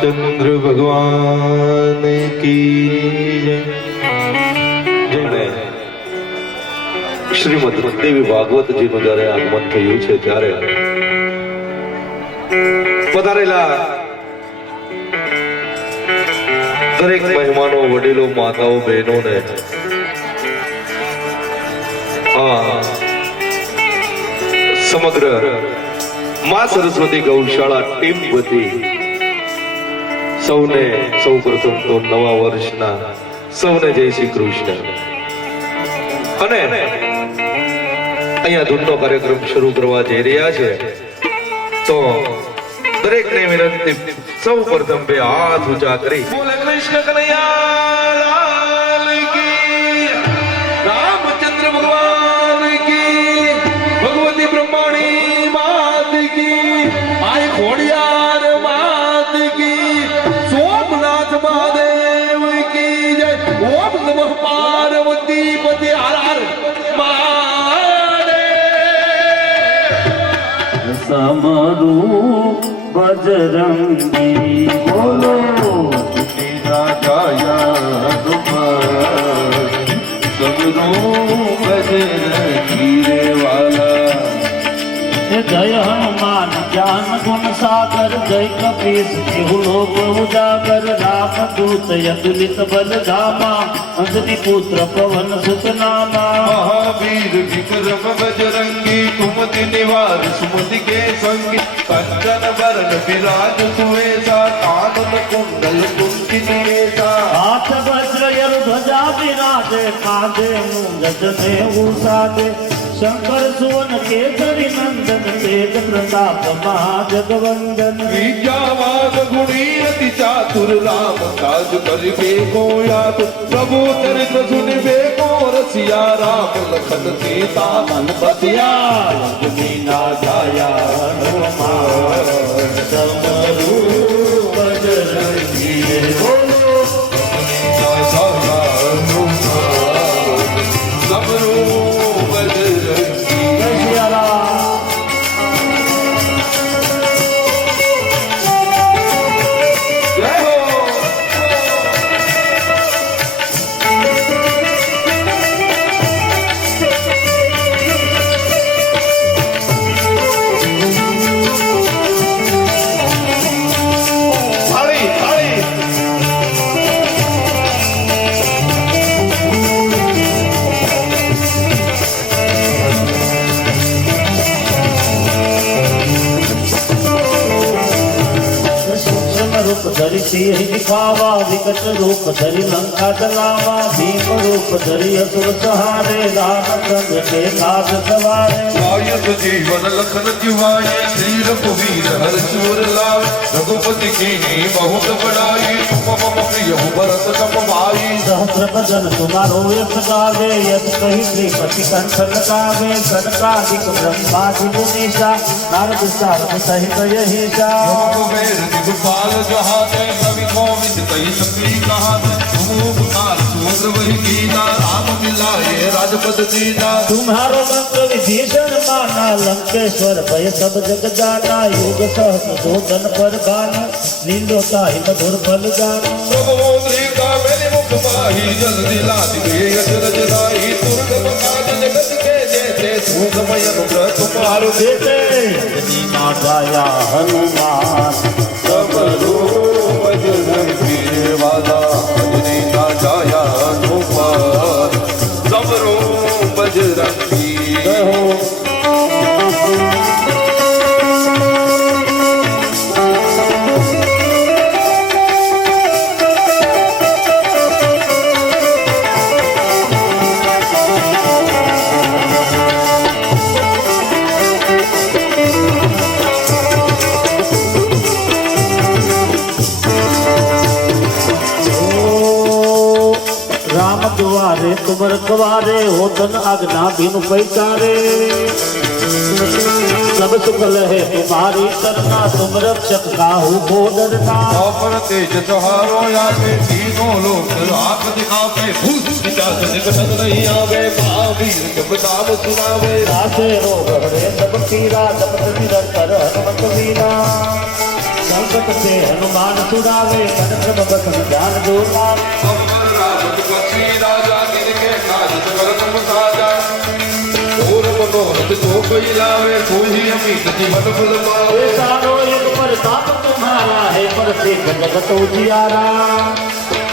रामचंद्र भगवान की जय। શ્રીમદ દેવી ભાગવતજીનું જ્યારે આગમન થયું છે ત્યારે પધારેલા દરેક મહેમાનો, વડીલો, માતાઓ, બહેનોને સમગ્ર માં સરસ્વતી ગૌશાળા ટીમ વતી સૌને સૌ પ્રથમ તો નવા વર્ષના સૌને જય શ્રી કૃષ્ણ। અને અહીંયા ધૂનનો કાર્યક્રમ શરૂ કરવા જઈ રહ્યા છે તો દરેકને વિનંતી, સૌ પ્રથમ બે હાથ ઊંચા કરી બોલે કૃષ્ણ કનૈયા લાલ કી, રામચંદ્ર ભગવાન કી, ભગવતી બ્રહ્માણી માત કી, આય ખોડિયાર માત કી, સોમનાથ મહાદેવ કી જય। ઓમ નમઃ પાર્વતી પતિ હર હર મહાદેવ। समरू बजरंगी बोलो तेरा गाया समरू बजरंगी रे वाला। जय हनुमान ज्ञान गुण सागर, जय कपीस तिहु लोक उजागर, राम दूत यदुलित बल धामा, अंजनी पुत्र पवन सुत नामा। महावीर विक्रम बजरंगी, कुमति निवार सुमति के संगी, कंचन वरण विराज सुवेशा, कानन कुंडल कुंती निवेशा। हाथ वज्र यरु ध्वजा विराजे, कांधे मूंज जनेऊ साजे, शंकर सुवन केसरी नंदन, तेज प्रताप महाजगवंदन। विद्यावान गुणी अति चातुर, राम काज करिबे को याद, प्रभु चरित्र सुनिबे को रसिया, राम लखन सीता मन बसिया। लक्ष्मी ना जाया हनुमान, समरू बजरंगी बोलो समरू बजरंगी। रूप धरि सिंह दिखावा, विकट रूप धरि लंका जलावा, भीम रूप धरि असुर सहारे, रामचंद्र के काज सवारे। आयुष जीवन लखन जुआए, श्री रघुवीर हर चूर लाए, रघुपति की बहुत बड़ाई, तुम मम प्रिय भरत तम भाई। सहस्र बदन तुम्हारो यश गावे, यश कही श्रीपति कंठ लगावे, सनकादिक ब्रह्मादि मुनीषा, नारद सारद सहित यही जा। गोपाल जहाते कवि कोविद कही सभी कहाते, उपकार सूत्र वही कीना, राम मिलाए राजपद दीना। तुम्हारो मंत्र विभीषण माना, लंकेश्वर भय सब जग जाना, युग सहस्र जोतन पर भानु, लीलो ताहि मधुर फल जानु। प्रभु का मेरे मुख माही, जल दिला दिए अजरज राही, दुर्गम काज जगत के जेते, सुखमय अनुग्रह तुम्हारो देते। अंजनी ना जाया हनुमान, समरू बजरंगी वाला, अंजनी ना जाया हनुमान, समरू बजरंगी। राम द्वारे तुम रखवारे, होतन आज्ञा बिनु पैसारे। सब सुखल है तुम्हारी करना, तुम रक्षक काहू को डरना। पर तेज सहारो आवे, तीनों लोक आंख दिखावे, भूत पिशाच निकट नहीं आवे, महावीर जब नाम सुनावे। रासे रोग हरे सब पीरा, जपत निरंतर हनुमत वीरा। संकट से हनुमान छुड़ावे मन क्रम बसन ध्यान जो लावे अंबर राजत बसी राजा जिनके काज सकल तुम साजा और मनोरथ जो कोई लावे कोई अमित जीवन फल पावे ये सारो एक प्रताप तुम्हारा है पर से जगत उजियारा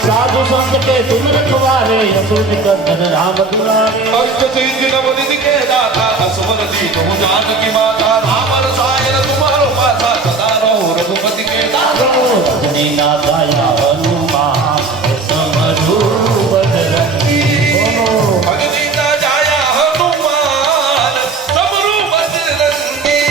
साधु संत के तुम रखवारे असुर निकंदन राम दुलारे अष्ट सिद्धि नव निधि के दाता असवर दीन हो जानकी माता राम रसायन तुम्हारो पासा सदा रहो रघुपति के दाता रजनी नाथाया हनुमान समरू बजरंगी बोलो भगनी ना जाया हनुमान सबरू बजरंगी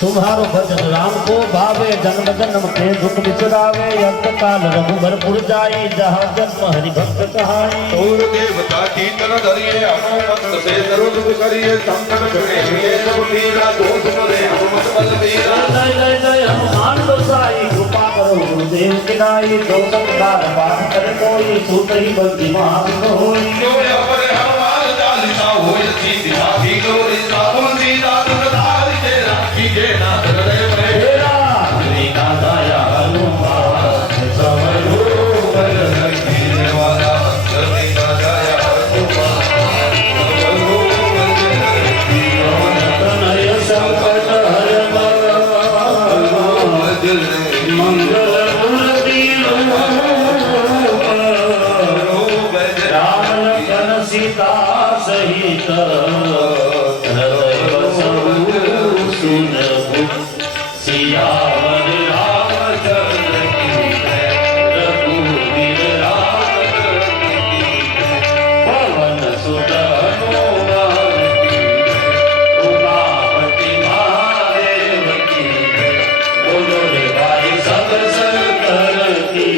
तुम्हारो भजन राम को भावे जन्म जन्म के दुख बिसरावे अंत काल रघुबर पुर जाई जहाँ जन्म हरि भक्त कहाई और देवता कीर्तन धरिए हनुमत से सर्व दुख करिए संकट छुड़े मिले सब मीरा दोष मरे हनुमत बल मीरा जय जय जय हनुमान गोसाई कृपा करो गुरुदेव की नाई जो संसार बात करे कोई सूत ही बंदी महाविष्णु होई जो अपर हनुमान चालीसा होय सीधी माफी गौरी साबुन सीता दुर्धारी तेरा कीजे नाथ हृदय में तेरा हरि नाथाया हनुमान समरू बजरंगी वाला जल्दी ना जाया हनुमान सबरू बजरंगी तनय संकट हर बजरंगी मंगल मूर्ति राम लखन सीता सहित हृदय बसहु सुनहु सियावर रामचंद्र की जय रघुवीर राम की जय पवन सुत हनुमान की जय उमापति महादेव की जय बोलो रे भाई सब संकर की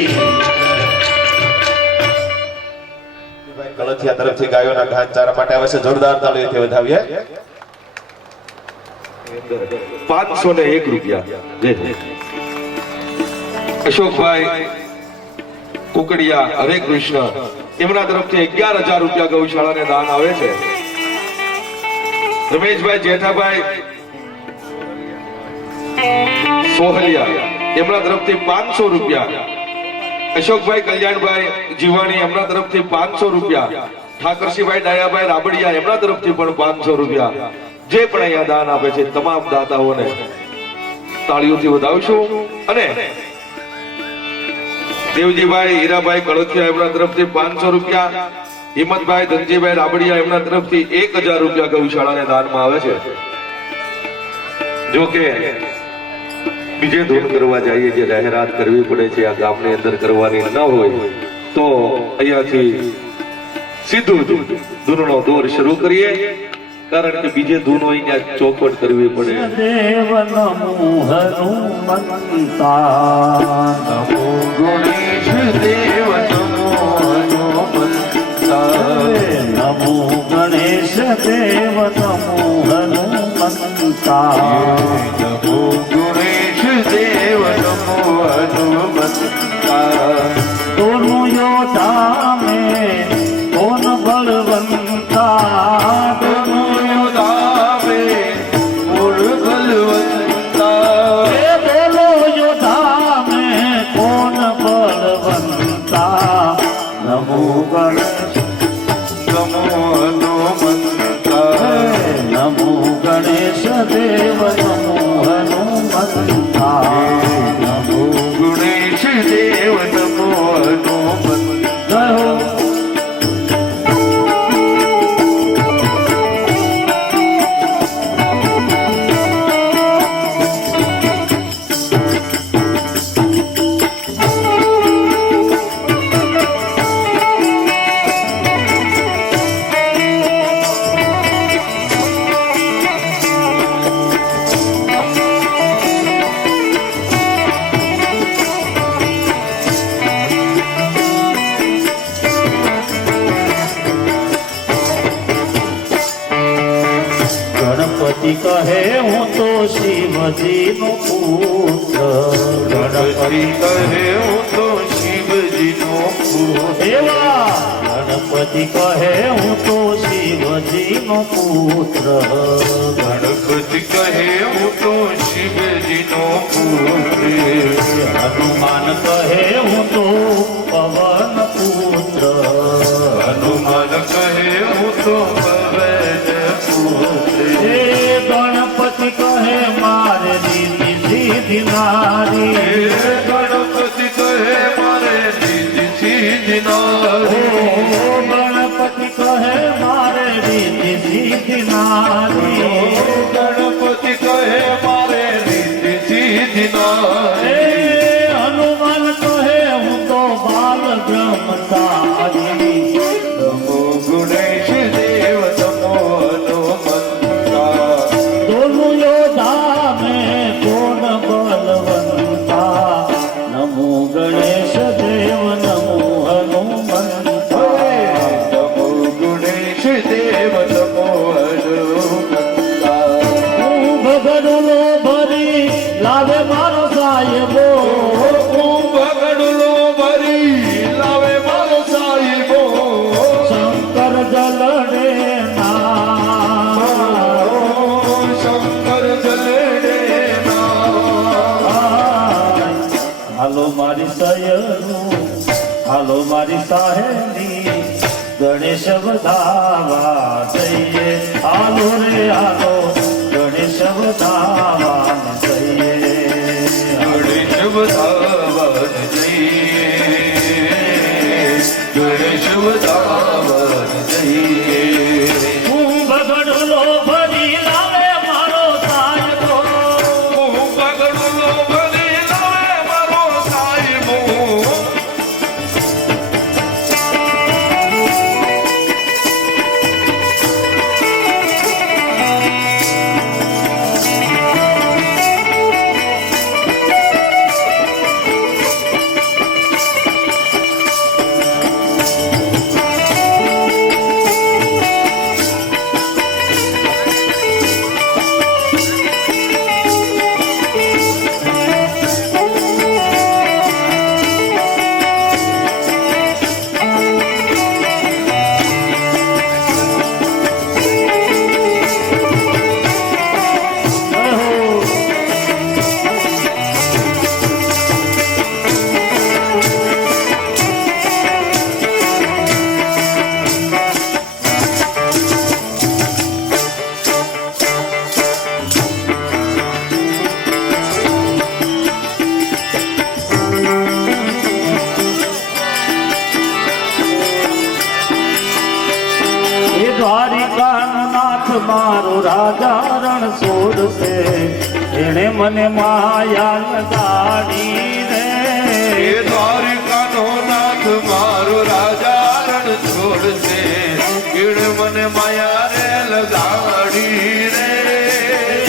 કળથિયા તરફથી ગાયોના ઘાસચારા માટે આવે છે જોરદાર તાળીઓથી વધાવીએ 501 રૂપિયા જય જય. અશોકભાઈ કુકડિયા હરે કૃષ્ણ એમના તરફથી 11,000 રૂપિયા ગૌશાળાને દાન આવે છે. રમેશભાઈ જેઠાભાઈ સોહલિયા એમના તરફથી 500 રૂપિયા. અશોકભાઈ કલ્યાણભાઈ જીવાણી એમના તરફથી 500 રૂપિયા. ઠાકરસિંહભાઈ ડાયાભાઈ રાબડિયા એમના તરફથી પણ 500 રૂપિયા. જે પણ અહીંયા દાન આપે છે તમામ દાતાઓને તાળીઓથી વધાવશું. અને દેવજીભાઈ હીરાભાઈ કળથિયા એમના તરફથી 500 રૂપિયા. હિંમતભાઈ ધનજીભાઈ રાબડિયા એમના તરફથી 1,000 રૂપિયા ગૌશાળાને દાનમાં આવે છે. જો કે બીજે ધૂન કરવા જઈએ જે જાહેરાત કરવી પડે છે આ ગામની અંદર કરવાની ન હોય તો અહીંયાથી સીધું જ ધૂનનો દોર શરૂ કરીએ. કારણ કે બીજે ધૂનો અહીંયા ચોખવટ કરવી પડે. દેવ નમો હનુમંતા નમો ગણેશ દેવ નમો હનુમંતા નમો ગણેશ દેવ નમો હનુમંતા નમો ગણેશ દેવ નમો હનુમંતા दोनों योद्धा में कौन बलवंता दोनों योद्धा में कौन बलवंता दोनों योद्धा में कौन बलवंता नमो गणेश नमो हनुमंता नमो गणेश देव नमो हनुमंता नमो गणेश देव नमो हनुमंता ગણપતિ કહે હું તો શિવજીનો પુત્ર ગણપતિ કહે હું તો શિવજીનો પુત્ર એવા ગણપતિ કહે હું તો શિવજીનો પુત્ર ગણપતિ કહે હું તો શિવજીનો પુત્ર હનુમાન કહે હું તો પવન પુત્ર હનુમાન કહે હું તો પવન પુત્ર હે ગણપતિ કહે મારે દીદી સીધી નારી ગણપતિ કહે મારે દીદી સીધનારી ગણપતિ કહે મારે દીદી સીધી નારી ગણપતિ કહે મારે દીદી સીધનારી હનુમાન કહે હું તો બાલ બ્રહ્મચારી નમો ગુણેશ દેવ નમો હનુમંતા दोनों योद्धा में कौन बलवंता नमो गणेश देव नमो हनुमंता નમો ગુણેશ દેવ નમો હનુમંતા હું ભગડુલો ભરી લાવે મારો સાહેબો હું ભગડુલો ભરી લાવે મારો સાહેબો શંકર જલડે ના શંકર જલડે હાલો મારી સયનું હાલો મારી સાહેબી ગણેશ વધાવા જઈએ હાલો રે હાલો ગણેશ વધાવા જઈએ ગણેશ વધાવન જઈએ ગણેશ વધાવન જઈએ હું બગડુલો ભરી લાવે મારો સાહેબો હું પગડુલો ભરી લાવે મારો સાહેબો એ દ્વારિકાનો નાથ મારો રાજા રણ છોડશે એણે મને માયા લગાડી રે એ દ્વારિકાનો નાથ મારો રાજા રણ છોડશે કીડ મને માયા રે લગાડી રે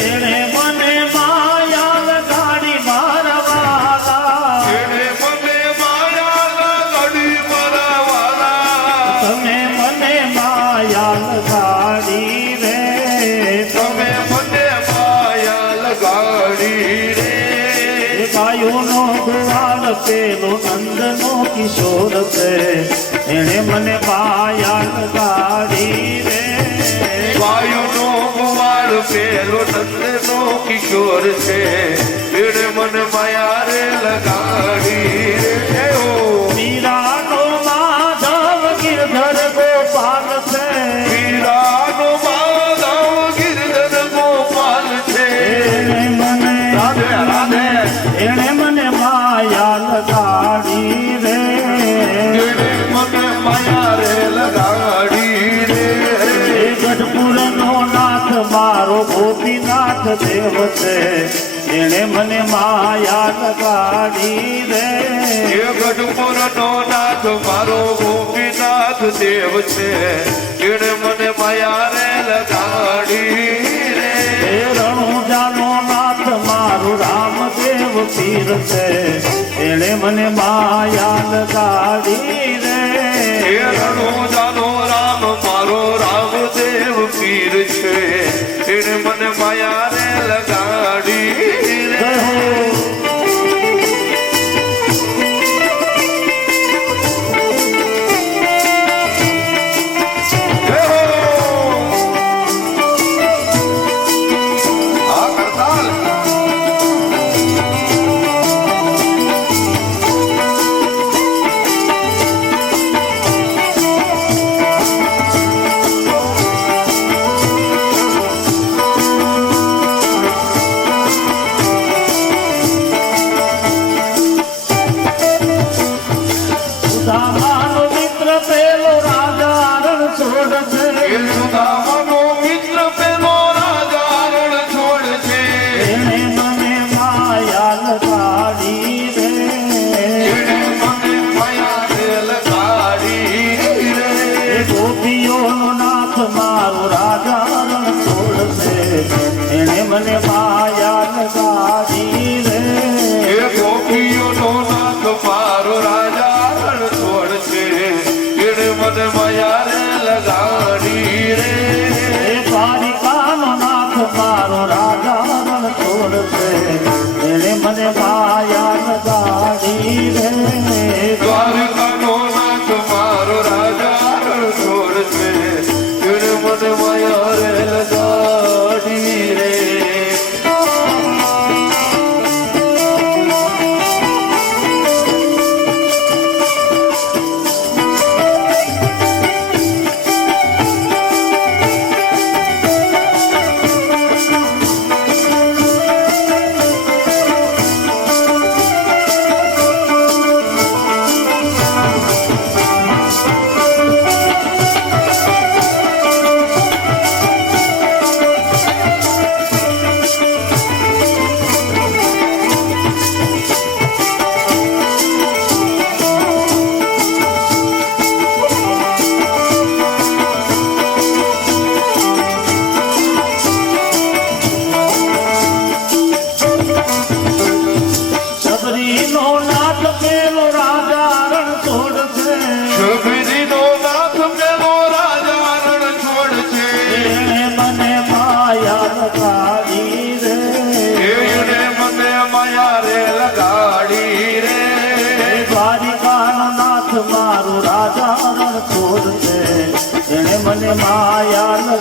એણે મને માયા લગાડી મારા વાલા કીડ મને માયા લગાડી મારા વાલા તમે મને માયા લગાડી રે તમે મને માયા લગાડી રે એ ગાયોનો ગુવાલ પેલો નંદનો કિશોર છે એણે મને માયા લગાડી રે વાયુનો કુમાર પેલો નંદનો કિશોર છે એને મને માયા રે લગાડી રે ઓ મીરાનો માધવ ગિરધર ગોપાલ છે વીરાનો માધવ ગિરધર ગોપાલ છે એણે મને રાધે રાધે એણે મને માયા લગાડી રે એને મને માયા રે લગાડી રે એ ગઢપુરનો નાથ મારો ગોપીનાથ દેવ છે એણે મને માયા લગાડી રે એ ગઢપુરનો નાથ મારો ગોપીનાથ દેવ છે એને મને માયા રે લગાડી રે એ રણુજાનો નાથ મારો રામદેવ પીર છે એણે મને માયા લગાડી રે એ રણુજાનો રામ મારો રામદેવ પીર છે એને મને માયા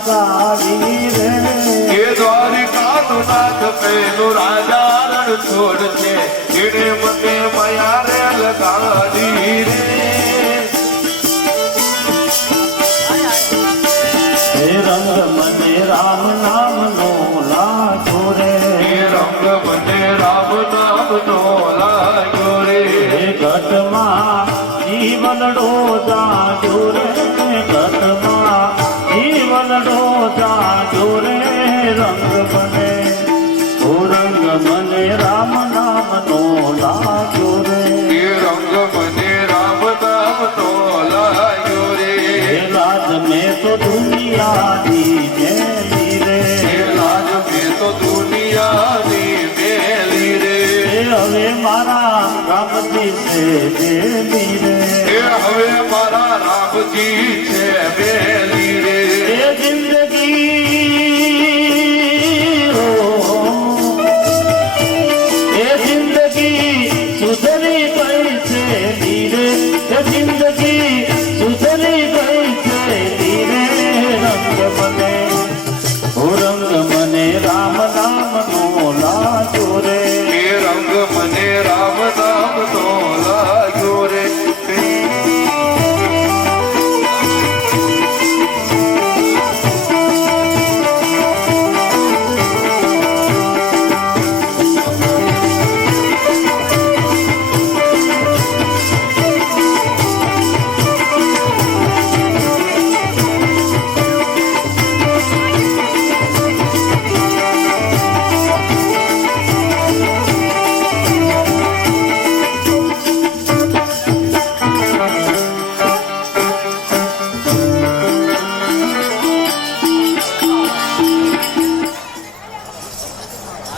દ્વારકાવી રે એ દ્વારિકા નો નાથ પેલો રાજા રણ છોડ છે એને મને માયા રે લગાડી રે હે રંગ મને રામ નામ નો લાગ્યો રે એ રંગ મને રામ નામ નો લાગ્યો રે હે ઘટમાં જીવનડો જાગ્યો રે ઘટમાં જીવનડો જાગ્યો રે રંગ મને ઓ રંગ મને રામ નામ નો લાગ્યો રે એ રંગ મને રામ નામ નો લાગ્યો રે હે લાજ મેં તો દુનિયાની મેલી રે એ લાજ મેં તો દુનિયાની મેલી રે હે હવે મારા રામજી છે દેવી રે એ હવે મારા રામજી છે મેલી રે એ જિંદગી હો એ જિંદગી સુધરી ગઈ છે ધીરે એ જિંદગી સુધરી ગઈ છે ધીરે રંગ મને ઓ રંગ મને રામ નામ નો લાગ્યો રે એ રંગ મને રામ નામ નો લાગ્યો રે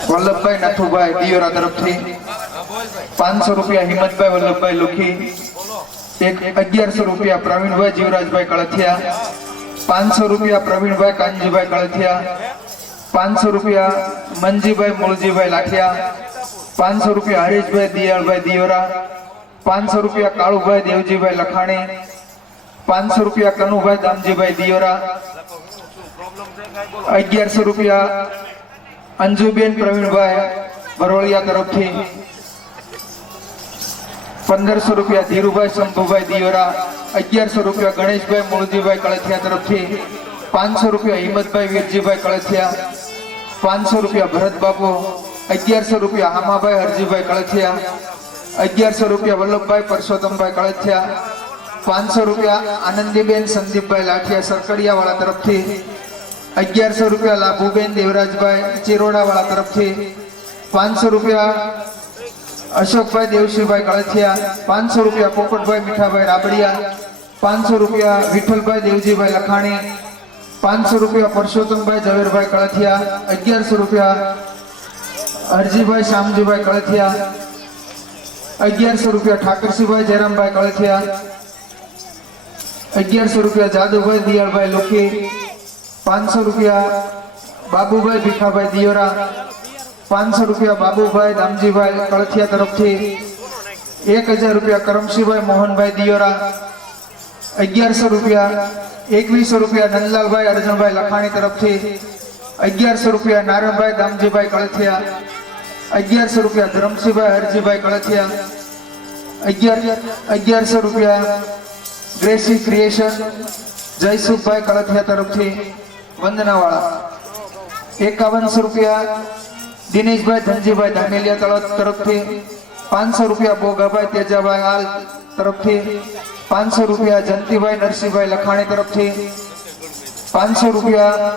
વલ્લભભાઈ નાથુભાઈ દિયોરા તરફથી 500 રૂપિયા હિંમતભાઈ વલ્લભભાઈ લુખી એક 1100 રૂપિયા પ્રવીણભાઈ જીવરાજભાઈ કળથિયા 500 રૂપિયા પ્રવીણભાઈ કાનજીભાઈ કળથિયા 500 રૂપિયા મંજીભાઈ મૂળજીભાઈ લાઠિયા 500 રૂપિયા હરીશભાઈ દિયાળભાઈ દિયોરા 500 રૂપિયા કાળુભાઈ દેવજીભાઈ લખાણી 500 રૂપિયા કનુભાઈ દામજીભાઈ દિયોરા 1100 રૂપિયા અંજુબેન પ્રવીણભાઈ બરોળિયા તરફથી 1500 રૂપિયા ધીરુભાઈ શંભુભાઈ દિયોરા 1100 રૂપિયા ગણેશભાઈ મૂળજીભાઈ કળથિયા તરફથી 500 રૂપિયા હિંમતભાઈ વીરજીભાઈ કળથિયા 500 રૂપિયા ભરતબાબુ 1100 રૂપિયા હામાભાઈ હરજીભાઈ કળથિયા 1100 રૂપિયા વલ્લભભાઈ પરસોત્તમભાઈ કળથિયા 500 રૂપિયા આનંદીબેન સંદીપભાઈ લાઠિયા સરકડિયા વાળા તરફથી 1100 રૂપિયા લાભુબેન દેવરાજભાઈ ચિરોડા વાળા તરફથી 500 રૂપિયા અશોકભાઈ દેવશીભાઈ કળથિયા 500 રૂપિયા પોપટભાઈ મીઠાભાઈ રાબડિયા 500 રૂપિયા વિઠ્ઠલભાઈ દેવજીભાઈ લખાણી 500 રૂપિયા પરસોત્તમભાઈ ઝવેરભાઈ કળથિયા 1100 રૂપિયા હરજીભાઈ શામજીભાઈ કળથિયા 1100 રૂપિયા ઠાકરસિંહભાઈ જયરામભાઈ કળથિયા 1100 રૂપિયા જાદુભાઈ દિયાળભાઈ લોકી 500 રૂપિયા બાબુભાઈ ભીખાભાઈ દિયોરા 500 રૂપિયા બાબુભાઈ દામજીભાઈ કળથિયા તરફથી 1000 રૂપિયા કરમશીભાઈ મોહનભાઈ દિયોરા 1100 રૂપિયા 2100 રૂપિયા નંદલાલભાઈ અર્જુનભાઈ લખાણી તરફથી 1100 રૂપિયા નારાયણભાઈ દામજીભાઈ કળથિયા 1100 રૂપિયા ધરમસિંહભાઈ હરજીભાઈ કળથિયા 1100 રૂપિયા ગ્રેસી ક્રિએશન જયસુખભાઈ કળથિયા તરફથી વંદનાવાળા 5100 રૂપિયા દિનેશભાઈ ધનજીભાઈ ધામેલિયા તરફથી 500 રૂપિયા બોગાભાઈ તેજાભાઈ આલ તરફથી 500 રૂપિયા જંતીભાઈ નરસિંહભાઈ લખાણી તરફથી 500 રૂપિયા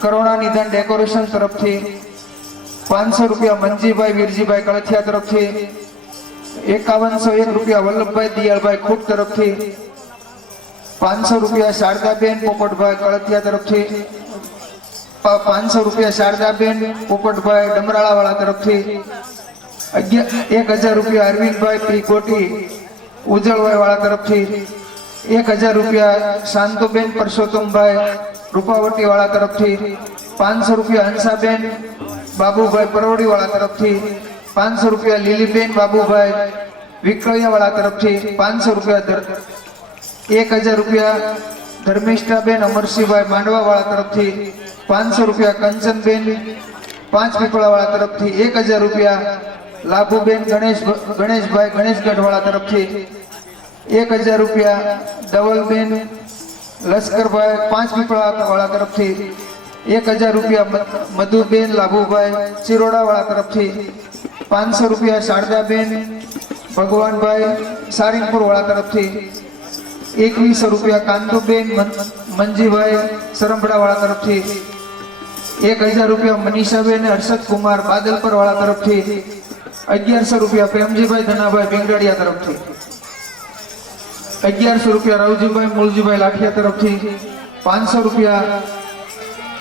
કરુણા નિદાન ડેકોરેશન તરફથી 500 રૂપિયા મંજીભાઈ વીરજીભાઈ કળથિયા તરફથી 5101 રૂપિયા વલ્લભભાઈ દિયાળભાઈ ખૂટ તરફથી 500 રૂપિયા શારદાબેન પોપટભાઈ કળથિયા તરફથી 500 રૂપિયા શારદાબેન પોપટભાઈ ડમરાળાવાળા તરફથી 1000 રૂપિયા અરવિંદભાઈ પી ગોટી ઉજળભાઈ વાળા તરફથી 1000 રૂપિયા શાંતુબેન પરસોત્તમભાઈ રૂપાવટી વાળા તરફથી 500 રૂપિયા હંસાબેન બાબુભાઈ પરોડી વાળા તરફથી 500 રૂપિયા લીલીબેન બાબુભાઈ વિક્રયા વાળા તરફથી 500 રૂપિયા 1000 રૂપિયા ધર્મિષ્ઠાબેન અમરસિંહભાઈ માંડવાવાળા તરફથી 500 રૂપિયા, કંચનબેન 5 પીપળાવાળા તરફથી 1000 રૂપિયા, લાભુબેન ગણેશભાઈ ગણેશગઢવાળા તરફથી 1000 રૂપિયા, ધવલબેન લશ્કરભાઈ 5 પીપળાવાળા તરફથી 1000 રૂપિયા, મધુબેન લાભુભાઈ ચિરોડાવાળા તરફથી 500 રૂપિયા, શારદાબેન ભગવાનભાઈ સારીંગપુર વાળા તરફથી 2100 રૂપિયા, કાંતુબેન મંજીભાઈ સરંભડા વાળા તરફથી 1000 રૂપિયા, મનીષાબેન હર્ષદકુમાર બાદલપર વાળા તરફથી 1100 રૂપિયા, પ્રેમજીભાઈ ધનાભાઈ બેંગડાડિયા તરફથી 1100 રૂપિયા, રવજીભાઈ મૂળજીભાઈ લાઠિયા તરફથી 500 રૂપિયા,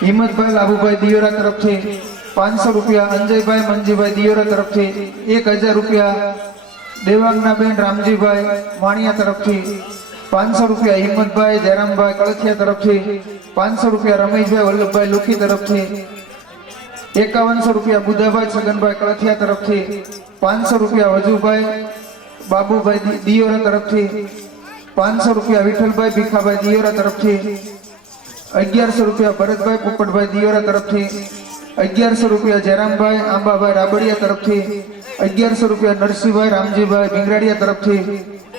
હિંમતભાઈ લાભુભાઈ દિયોરા તરફથી 500 રૂપિયા, અંજયભાઈ મંજીભાઈ દિયોરા તરફથી 1000 રૂપિયા, દેવાંગનાબેન રામજીભાઈ વાણિયા તરફથી 500 રૂપિયા, હિંમતભાઈ જયરામભાઈ કળથિયા તરફથી 500 રૂપિયા, રમેશભાઈ વલ્લભભાઈ લુખી તરફથી 5100 રૂપિયા, બુધાભાઈ છગનભાઈ કળથિયા તરફથી 500 રૂપિયા, વજુભાઈ બાબુભાઈ દિયોરા તરફથી 500 રૂપિયા, વિઠ્ઠલભાઈ ભીખાભાઈ દિયોરા તરફથી 1100 રૂપિયા, ભરતભાઈ પોપટભાઈ દિયોરા તરફથી 1100 રૂપિયા, જયરામભાઈ આંબાભાઈ રાબડિયા તરફથી 1100 રૂપિયા, નરસિંહભાઈ રામજીભાઈ ભીંગરાડિયા તરફથી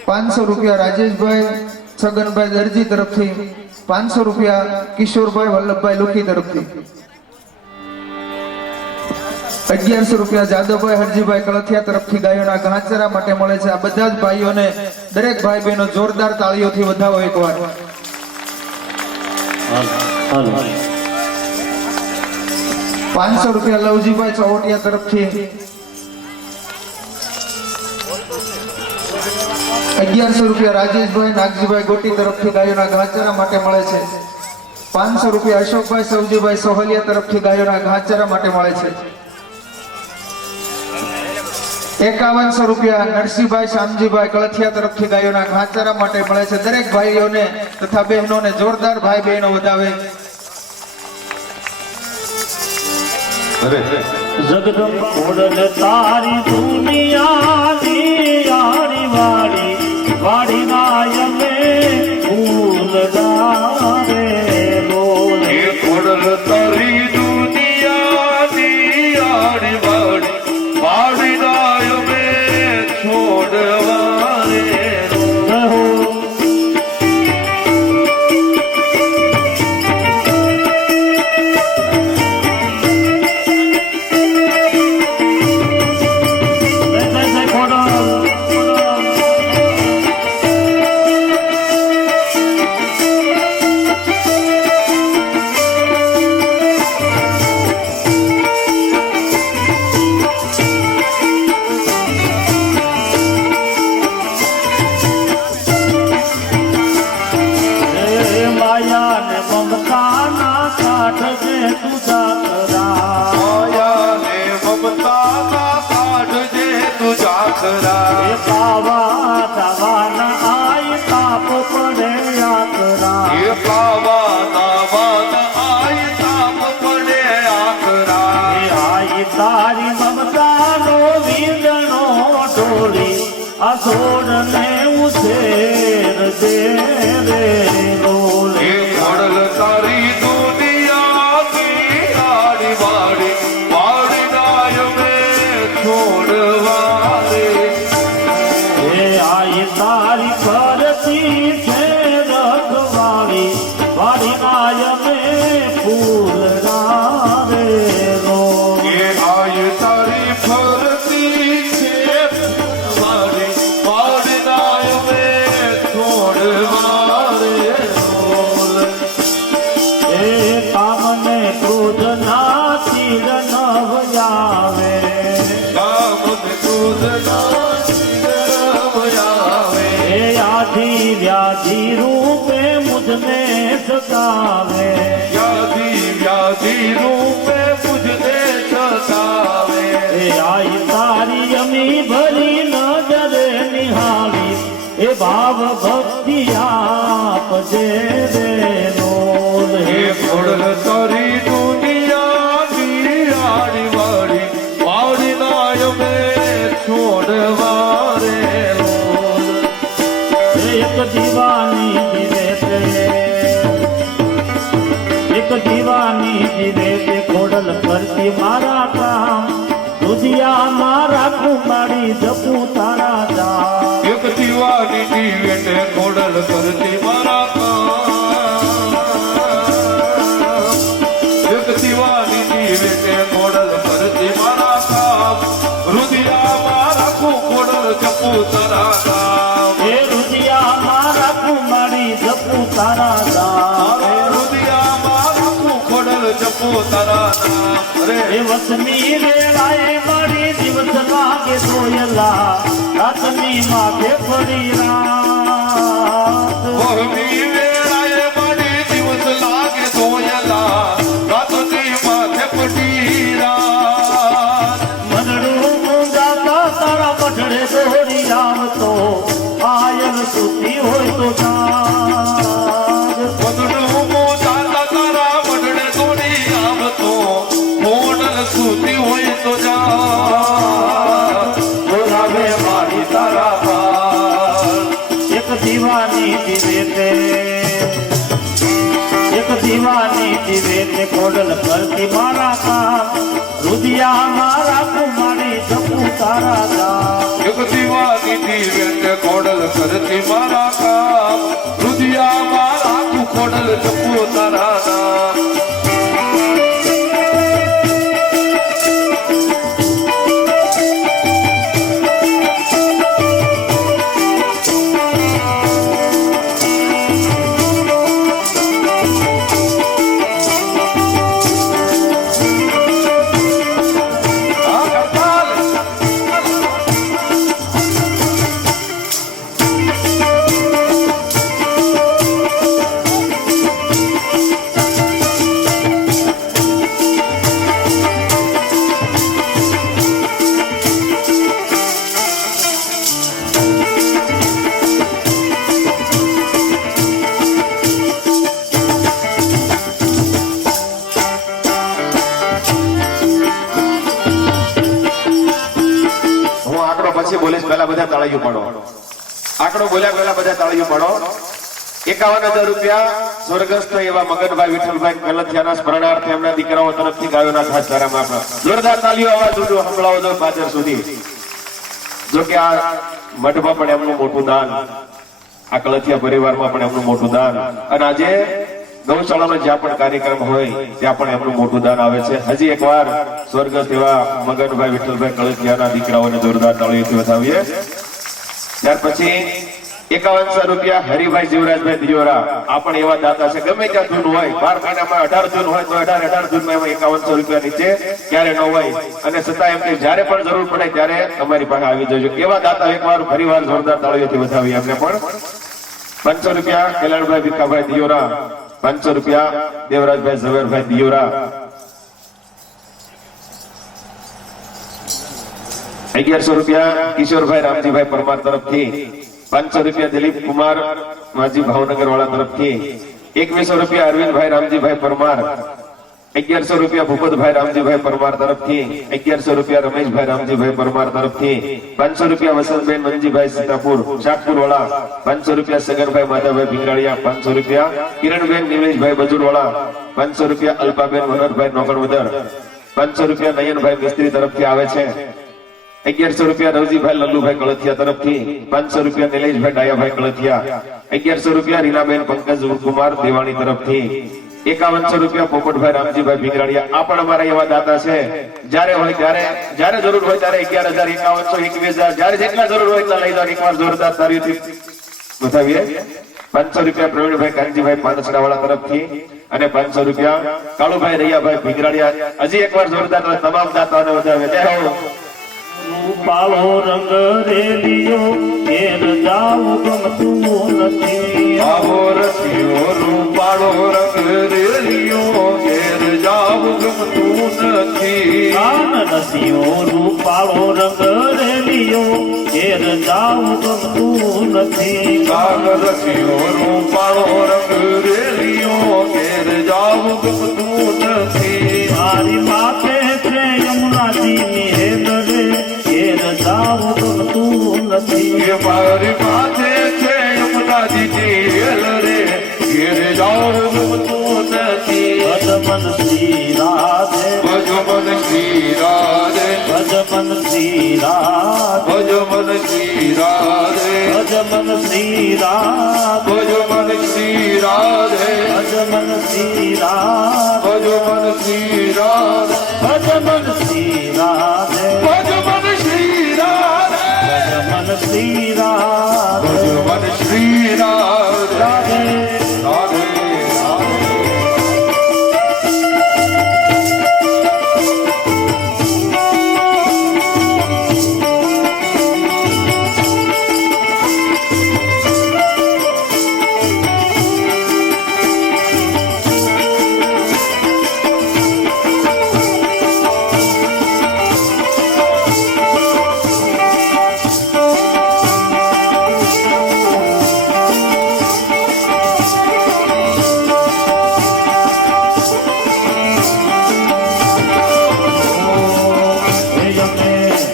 500 રૂપિયા, રાજેશભાઈ છગનભાઈ દરજી તરફથી 500 રૂપિયા, કિશોરભાઈ વલ્લભભાઈ લુખી તરફથી 1100 રૂપિયા, જાદવભાઈ હરજીભાઈ કળથિયા તરફથી ગાયોના ઘાસચારા માટે મળે છે. આ બધા જ ભાઈઓને, દરેક ભાઈ બહેનો જોરદાર તાળીઓથી વધાવો એકવાર. 500 રૂપિયા, લવજીભાઈ ચૌટિયા તરફથી 1100 રૂપિયા, રાજેશભાઈ નાગજીભાઈ ગોટી તરફથી ગાયોના ઘાસચારા માટે મળે છે. 500 રૂપિયા, અશોકભાઈ સવજીભાઈ સોહલિયા તરફથી ગાયોના ઘાસચારા માટે મળે છે. 5100 રૂપિયા, નરસિંહભાઈ શામજીભાઈ કળથિયા તરફથી ગાયોના ઘાસચારા માટે મળે છે. દરેક ભાઈઓને તથા બહેનોને જોરદાર ભાઈ બહેનો વધાવે. જગદંબા ઓડલ તારી દુનિયાની આડી વાડી વાડી માય મે ફૂલ ડારે બોલ ઓડલ તારી દુનિયાની આડી વાડી વાડી નાય મે છોડવા રે રહો તારી મમતાનો વીજળો ડોળી આ છોડને ઉછેર દે રે લોલ ઓડલ તારી દુનિયાની આડી વાડી વાડી નાય મે છોડવા રે એ આઈ તારી ફરતી છે રખવાળી વાડી નાય મે ફૂલ રે લોલ આય તારી ફરતી છે વાડી વાડી નાય મે છોડવા રે બોલ એ કામને ક્રોધ ના તીર નવયાવે કામ ક્રોધ આવે એ આધિ વ્યાધિ રૂપે મુજને સતાવે વ્યાધિ વ્યાધિ રૂપે મુજને સતાવે એ આઈ તારી અમી ભરી નજરે નિહાળી એ ભાવ ભક્તિ આપજે રે બોલ હે ઓડલ તારી દુનિયાની આડી વાડી વાડી નાય મે છોડવા રે બોલ એક દીવાની દિવે તે જીવે તે ખોડલ કરતી મારા કામ રુદિયા મારા કુમારી જપું તારા જામ એક દીવાની જીવે તે ખોડલ કરતી મારા કામ એક દીવાની જીવે તે ખોડલ કરતી મારા કામ રુદિયા મારા ખોડલ જપું તારા કામ એ રુદિયા મારા કુમારી જપું તારા જામ રુદિયા મારા ખોડલ જપું તારા નામ અરે એ વસની વેળાએ મારી દિવસ લાગે સોયલા રાતની માથે ફરી રાત વહમી વેળાએ મારી દિવસ લાગે ધોયલા રાતની માથે પડી રાત મનડું મુંજાતા તારા પઠડે દોરી આવતો આયન સુતી હોય તો જાગ પદડું મોજાતા તારા મઢડે દોડી આવતો મોડલ સૂતી હોય તો જા બોલાવે મારી તારા પાર એક દીવાની જીવે તે એક દીવાની જીવે તે ખોડલ કરતી મારા કામ રુદિયા મારા કુમારી જપું તારા જામ એક દીવાની જીવે ખોડલ કરતી મારા કામ રુદિયા મારા ખોડલ જપો તારા નામ બોલીશ પહેલા બધા તાળીઓ પાડો આંકડો બોલ્યા પહેલા બધા તાળીઓ પાડો 51,000 રૂપિયા સ્વર્ગસ્થ એવા મગનભાઈ વિઠ્ઠલભાઈ કલથિયાના સ્મરણાર્થે એમના દીકરાઓ તરફથી ગાયોના ખાસ ચારામાં આપણા જોરદાર તાળીઓ અવાજ ઉઠો સંભળાવો જો પાછળ સુધી જો કે આ મઠમાં પણ એમનું મોટું દાન આ કલથિયા પરિવારમાં પણ એમનું મોટું દાન અને આજે ગૌશાળાનો જ્યાં પણ કાર્યક્રમ હોય ત્યાં પણ એમનું મોટું દાન આવે છે હજી એકવાર સ્વર્ગસ્થ એવા મગનભાઈ વિઠ્ઠલભાઈ કળથિયાના દીકરાઓને જોરદાર તાળીઓથી વધાવીએ ત્યાર પછી 51,000 રૂપિયા હરિભાઈ જીવરાજભાઈ દિયોરા આ પણ એવા દાતા છે ગમે ત્યાં ધૂન હોય 12 મહિનામાં 18 ધૂન હોય તો 18 ધૂનમાં એમાં 51,000 રૂપિયા નીચે ક્યારે ન હોય અને છતાં એમ કે જ્યારે પણ જરૂર પડે ત્યારે તમારી પાસે આવી જજો એવા દાતા એકવાર ફરીવાર જોરદાર તાળીઓથી વધાવીએ એમને પણ 500 રૂપિયા કલ્યાણભાઈ ભીખાભાઈ દિયોરા 500 રૂપિયા દેવરાજભાઈ ઝવેરભાઈ દિયોરા 1100 રૂપિયા કિશોરભાઈ રામજીભાઈ પરમાર તરફથી 500 રૂપિયા દિલીપ કુમાર માજી ભાવનગર વાળા તરફથી 2100 રૂપિયા અરવિંદભાઈ રામજીભાઈ પરમાર 1100 રૂપિયા ભૂપતભાઈ રામજીભાઈ પરમાર તરફથી 1100 રૂપિયા રમેશભાઈ રામજીભાઈ પરમાર તરફથી 500 રૂપિયા વસંતબેન મંજીભાઈ સીતાપુર શાકપુર વાળા 500 રૂપિયા સગનભાઈ માધવભાઈ ભીંગરાળિયા 500 રૂપિયા કિરણબેન નિલેશભાઈ બજુરવાળા 500 રૂપિયા અલ્પાબેન મનોહરભાઈ નોકણવદર 500 રૂપિયા નયનભાઈ મિસ્ત્રી તરફથી આવે છે 1100 રૂપિયા રવજીભાઈ લલ્લુભાઈ કળથિયા તરફથી 500 રૂપિયા નિલેશભાઈ ડાયાભાઈ કળથિયા 1100 રૂપિયા રીનાબેન પંકજ કુમાર દેવાણી તરફથી 5100 રૂપિયા પોપટભાઈ રામજીભાઈ ભીંગરાળિયા આ પણ અમારા એવા દાતા છે જ્યારે હોય ત્યારે જ્યારે જરૂર હોય ત્યારે 11,000 5100 21,000 જ્યારે જેટલા જરૂર હોય એટલા લઈ જાઓ એકવાર જોરદાર તાળીઓથી વધાવીએ 500 રૂપિયા પ્રવીણભાઈ કાનજીભાઈ પાનસડાવાળા તરફથી અને 500 રૂપિયા કાળુભાઈ રૈયાભાઈ ભીંગરાળિયા હજી એકવાર જોરદાર તમામ દાતાઓને વધાવે જય હો રૂપાળો રંગ રેલિયો ઘેર જાવું ગમતું નથી આવો રસિયો રૂપાળો રંગ રેલિયો ઘેર જાવું ગમતું નથી કાન નસીઓ રૂપાળો રંગ રેલિયો ઘેર જાવું ગમતું નથી કાગ રસિયો રૂપાળો રંગ રેલિયો ઘેર જાવું ગમતું નથી મારી માથે છે યમુનાજીની હેદરે ઘેર જાવું ગમતું નથી એ મારી માથે છે યમુનાજીની હેલ રે ઘેર જાવું ગમતું નથી અદમન શ્રી શ્રી રાધે ભજ મન શ્રી રાધે ભજ મન શ્રી રાધે ભજ મન શ્રી રાધે ભજ મન શ્રી રાધે ભજ મન શ્રી રાધે ભજ મન શ્રી રાધે ભજ મન શ્રી રાધે ભજ મન શ્રી રાધે રાધે રાધે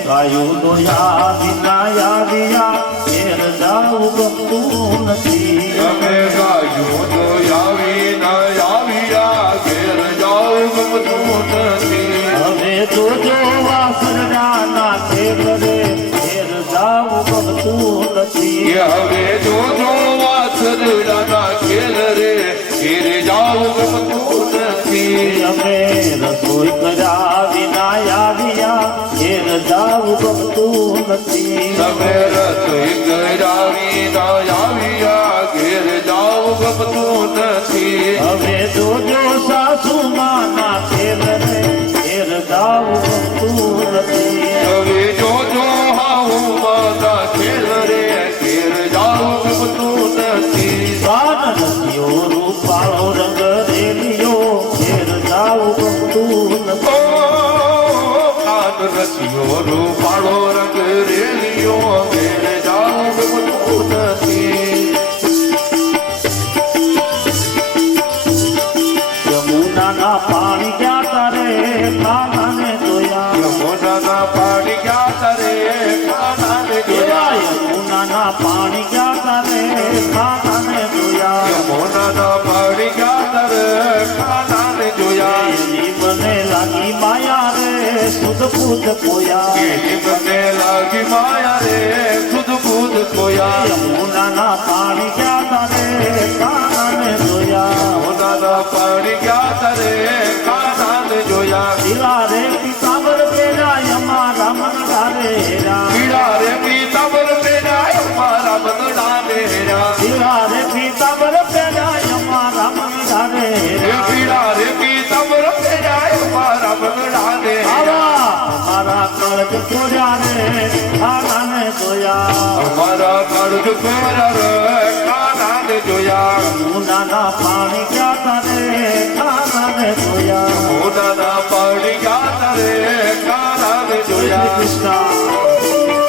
ગાયું દોયા વિના યાદિયા ઘેર જાવું ગમતું નથી અમે ગાયું તો આવી ન આવ્યા ઘેર જાઉં ગમતું નથી હવે જોજો વાસરડા નાખે કરે ઘેર જાવું ગમતું નથી કે હવે જોજો વાછરડાના ખેલ રે ઘેર જાઉં ગમતું નથી અમે રસોઈ કર્યા વિના આવ્યા ઘેર જાવું ગમતું નથી તમે રસોઈ કરાવી ન આવ્યા ઘેર જાઉં ગમતું નથી હવે જોજો સાસુ માના ખેલ રે ઘેર જાવું ગમતું નથી હવે જોજો હાઉ માના ખેલ રે ઘેર જાઉં ગમતું નથી કાન રસ્યો રૂપાળો રંગ રેલિયો ઘેર જાવું ગમતું નથી કાન રસિયો રૂપાળો રંગ રેલિયો ઘેર જાઉં ગમતું નથી યમુનાના પાણી ક્યાં તારે કાનાને જોયા યમુનાના પાણી ક્યાં તરે કાનાને જોયા યમુનાના પાણી ક્યાં તારે કાનાને જોયા યમુનાના પાણી ક્યાં તરે કાનાને જોયા એની મને લાગી માયા રે સુધ પૂત કોયા કેની મને લાગી માયા રે ખુદ ખુદ ખોયા યમુનાના પાણી ક્યાં તારે કાનાને જોયા યમુનાના પાણી ક્યાં તરે કાનાને જોયા દિલા રે પિતાંબર પેરા યમા રમન ધારે હેરા પીડા રે પીતાંબર પેરાય મારા મનડા મેરા દિલા રે પિતાંબર પેરા યમા રમન ધારે એ હેરા પીડા રે પીતાંબર પેરાય મારા મનડા ને આવા મારા કળજ કોજા રે કાનાને જોયા અમારા કાળજ કોરા રે કાનાને જોયા યમુનાના પાણી ક્યાં તારે કાનાને જોયા યમુનાના પાણી ક્યાં તરે કાનાને જોયા કૃષ્ણ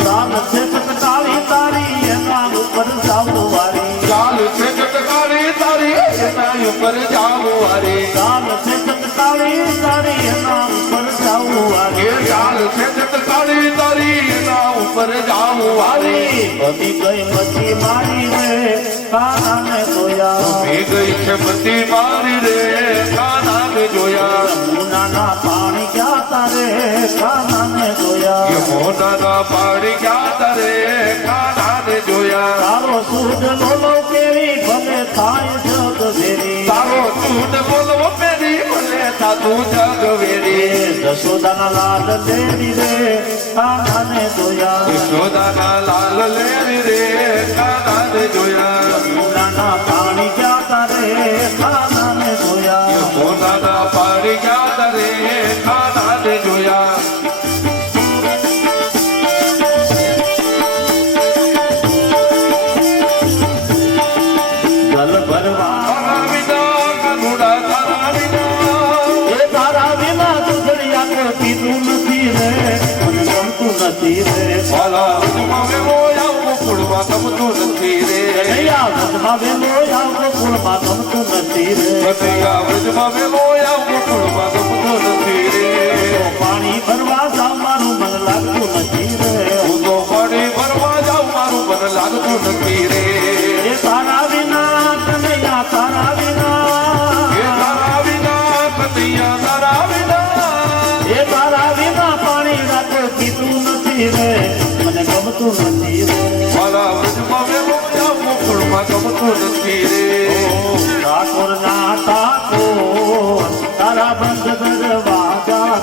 રામ છે સકટાળી તારી એના ઉપર જાવું વારી ચાલ છે ચટકારી તારી એના ઉપર જાવું વારી ચાલ છે સકટાળી તારી એના ઉપર જાવું એ વારી ચાલ છે ચટકારી તારી એના ઉપર જાવું વારી બની ગઈ મચી મારી રે કાનાને જોયા મી ગઈ છે મતી મારી રે કાનાને જોયા યમુનાના પાણી ક્યાં તારે કાનાને જોયા યમુનાના પાણી ક્યાં તરે કાનાને જોયા તારો સૂટ લોલો કેરી ભલે થાય જગ વેરી તારો તું બોલવો પેરી ભલે થાતું જગ વેરી જશોદાના લાલ દેવી રે કાનાને જોયા યશોદાના લાલ લેરી રે કાનાને જોયા યમુનાના પાણી ક્યાં તારે કાનાને જોયા યમુનાના પાણી ક્યાં તરે કાનાને જોયા જલ ભરવા તારા વિના કાનુડા તારા વિના એ તારા વિના દુધડિયા કોઈ પીતું નથી રે મને ગમતું નથી રે વાલા વચમાં વેલો આવું કુળમાં ગમતું નથી રે કનૈયા વચમાં વેલો આવો કુળમાં ગમતું નથી રે કનૈયા વચમાં વેલો આવું કુળમાં ગમતું નથી રે પાણી પાણી ભરવા જાવ મારું મન લાગતું નથી રે હું તો પાણી ભરવા જાઉં મારું મન લાગતું નથી રે એ તારા વિના કનૈયા તારા વિના એ તારા વિના કનૈયા તારા વિના એ તારા વિના પાણી રાતો પીતું નથી રે મને ગમતું નથી રે મારા વ્રજમાં વેલો જાઉં મુકુળમાં ગમતું નથી રે ઠાકોર ના ઠાકોર તારા બંધ દરવાજા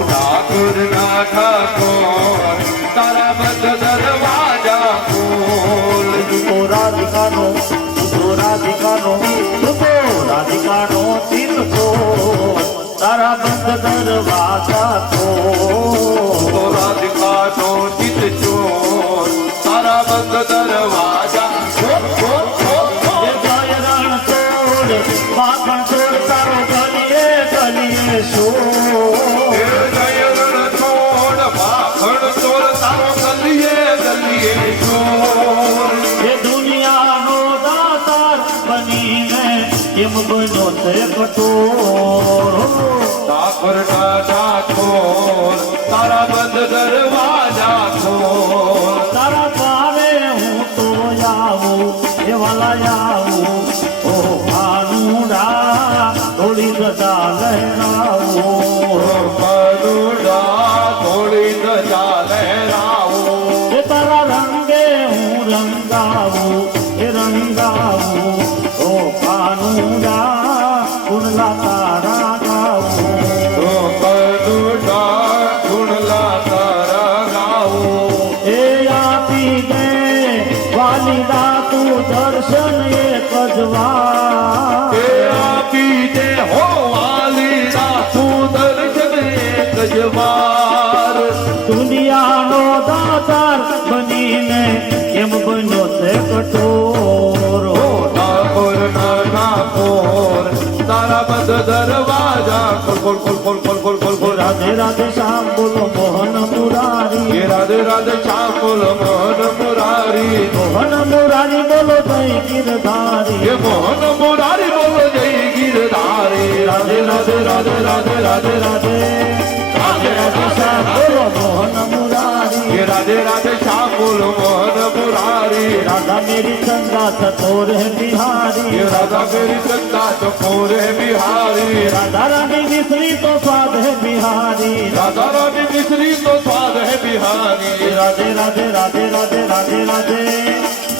ઠાકોર ના ઠાકોર તારા બંધ દરવાજા ખોલ તો રાધિકાનો ચિત્ત તો તારા બંધ દરવાજા તો રાધિકાનો ચિત્ત ચોર તારા બંધ દરવાજા ખોલ ખોલ ખોલ ખોલ. એ જય રણ છોડ માખણ છોડ તારો ગલીએ ગલીએ શોર એ જય રણ છોડ માખણ ચોર તારો ગલીએ ગલીએ ચોર એ દુનિયાનો દાતાર બનીને એમ બન્યો છે કઠોર ઠાકોર ના ઠાકોર તારા બંધ દરવાજા ખોલ તારા પારે હું તો આવું એ વાલા આવું ઓ ભાનુડા થોડી ગદા લહેરાવું પરુડા થોડી ધજા લહેરાવો એ તારા રંગે હું રંગાવું એ રંગાવું ઓ ભાનુડા કુંડલા તારા ગાવું પરુડા ધૂણલા તારા ગાવો એ આપી દે વાલીદા તું દર્શન એક જ વાર એ આપી દે હો વાલી તું દર્શન એક જ વાર દુનિયાનો દાતાર બનીને કેમ બન્યો છે કઠોર હો ઠાકોર ના ઠાકોર તારા બંધ દરવાજા ખોલ ખોલ ખોલ ખોલ ખોલ ખોલ ખોલ ખોલ રાધે રાધે શ્યામ બોલો મોહન મુરારી હે રાધે રાધે શ્યામ બોલ મોહન મુરારી મોહન મુરારી બોલો જય ગિરધારી હે મોહન મુરારી બોલો જય ગિરધારી રાધે રાધે રાધે રાધે રાધે રાધે રાધે રાધે શ્યામ બોલો મોહન મુરારી હે રાધે રાધે શ્યામ બોલ મોહન મુરારી राधा मेरी चंदा चतोर है बिहारी ये राधा मेरी चंदा चकोर है बिहारी राधा रानी मिश्री तो स्वाद है बिहारी राधा रानी मिश्री तो स्वाद है बिहारी राधे राधे राधे राधे राधे राधे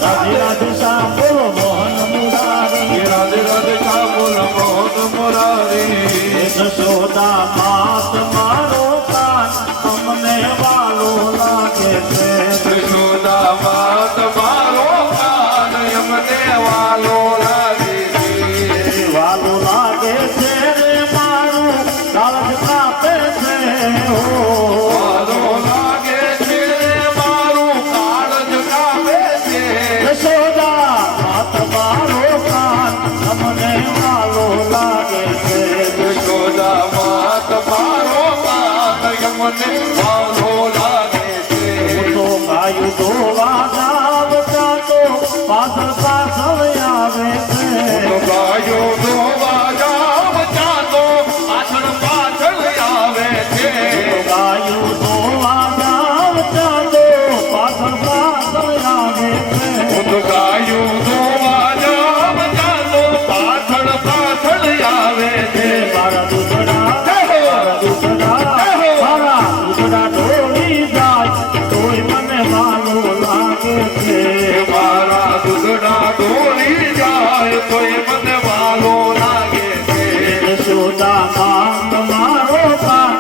राधे राधे श्याम बोलो मोहन मुरारी ये राधे राधे श्याम बोल मोहन मुरारी यशोदा मात मारो कान हमने वालो लागे थे यशोदा मात मारो कान यमने वालो लागे थे वालो लागे थे रे मारू लालच कापे थे हो वालो लागे थे मारू काळज कावे थे यशोदा मात मारो कान हमने वालो लागे थे यशोदा मात मारो कान यमने वालो लागे थे तो गायु दो वाजाव तो पासल पासल आवे थे ગાયો દો વાજા બચાતો પાછળ પાછળ આવે છે ગાયુ દો વાજાવ તો પાછળ પાછળ આવે છે ગાયો દો વાજા બચાતો પાછળ પાછળ આવે છે મારા દુધડા ઢોળી જાય તોય મને વાલો લાગે છે મારા દુધડા ઢોળી જાય તોય મને વાલો લાગે છે યશોદા માંગ મારો કાન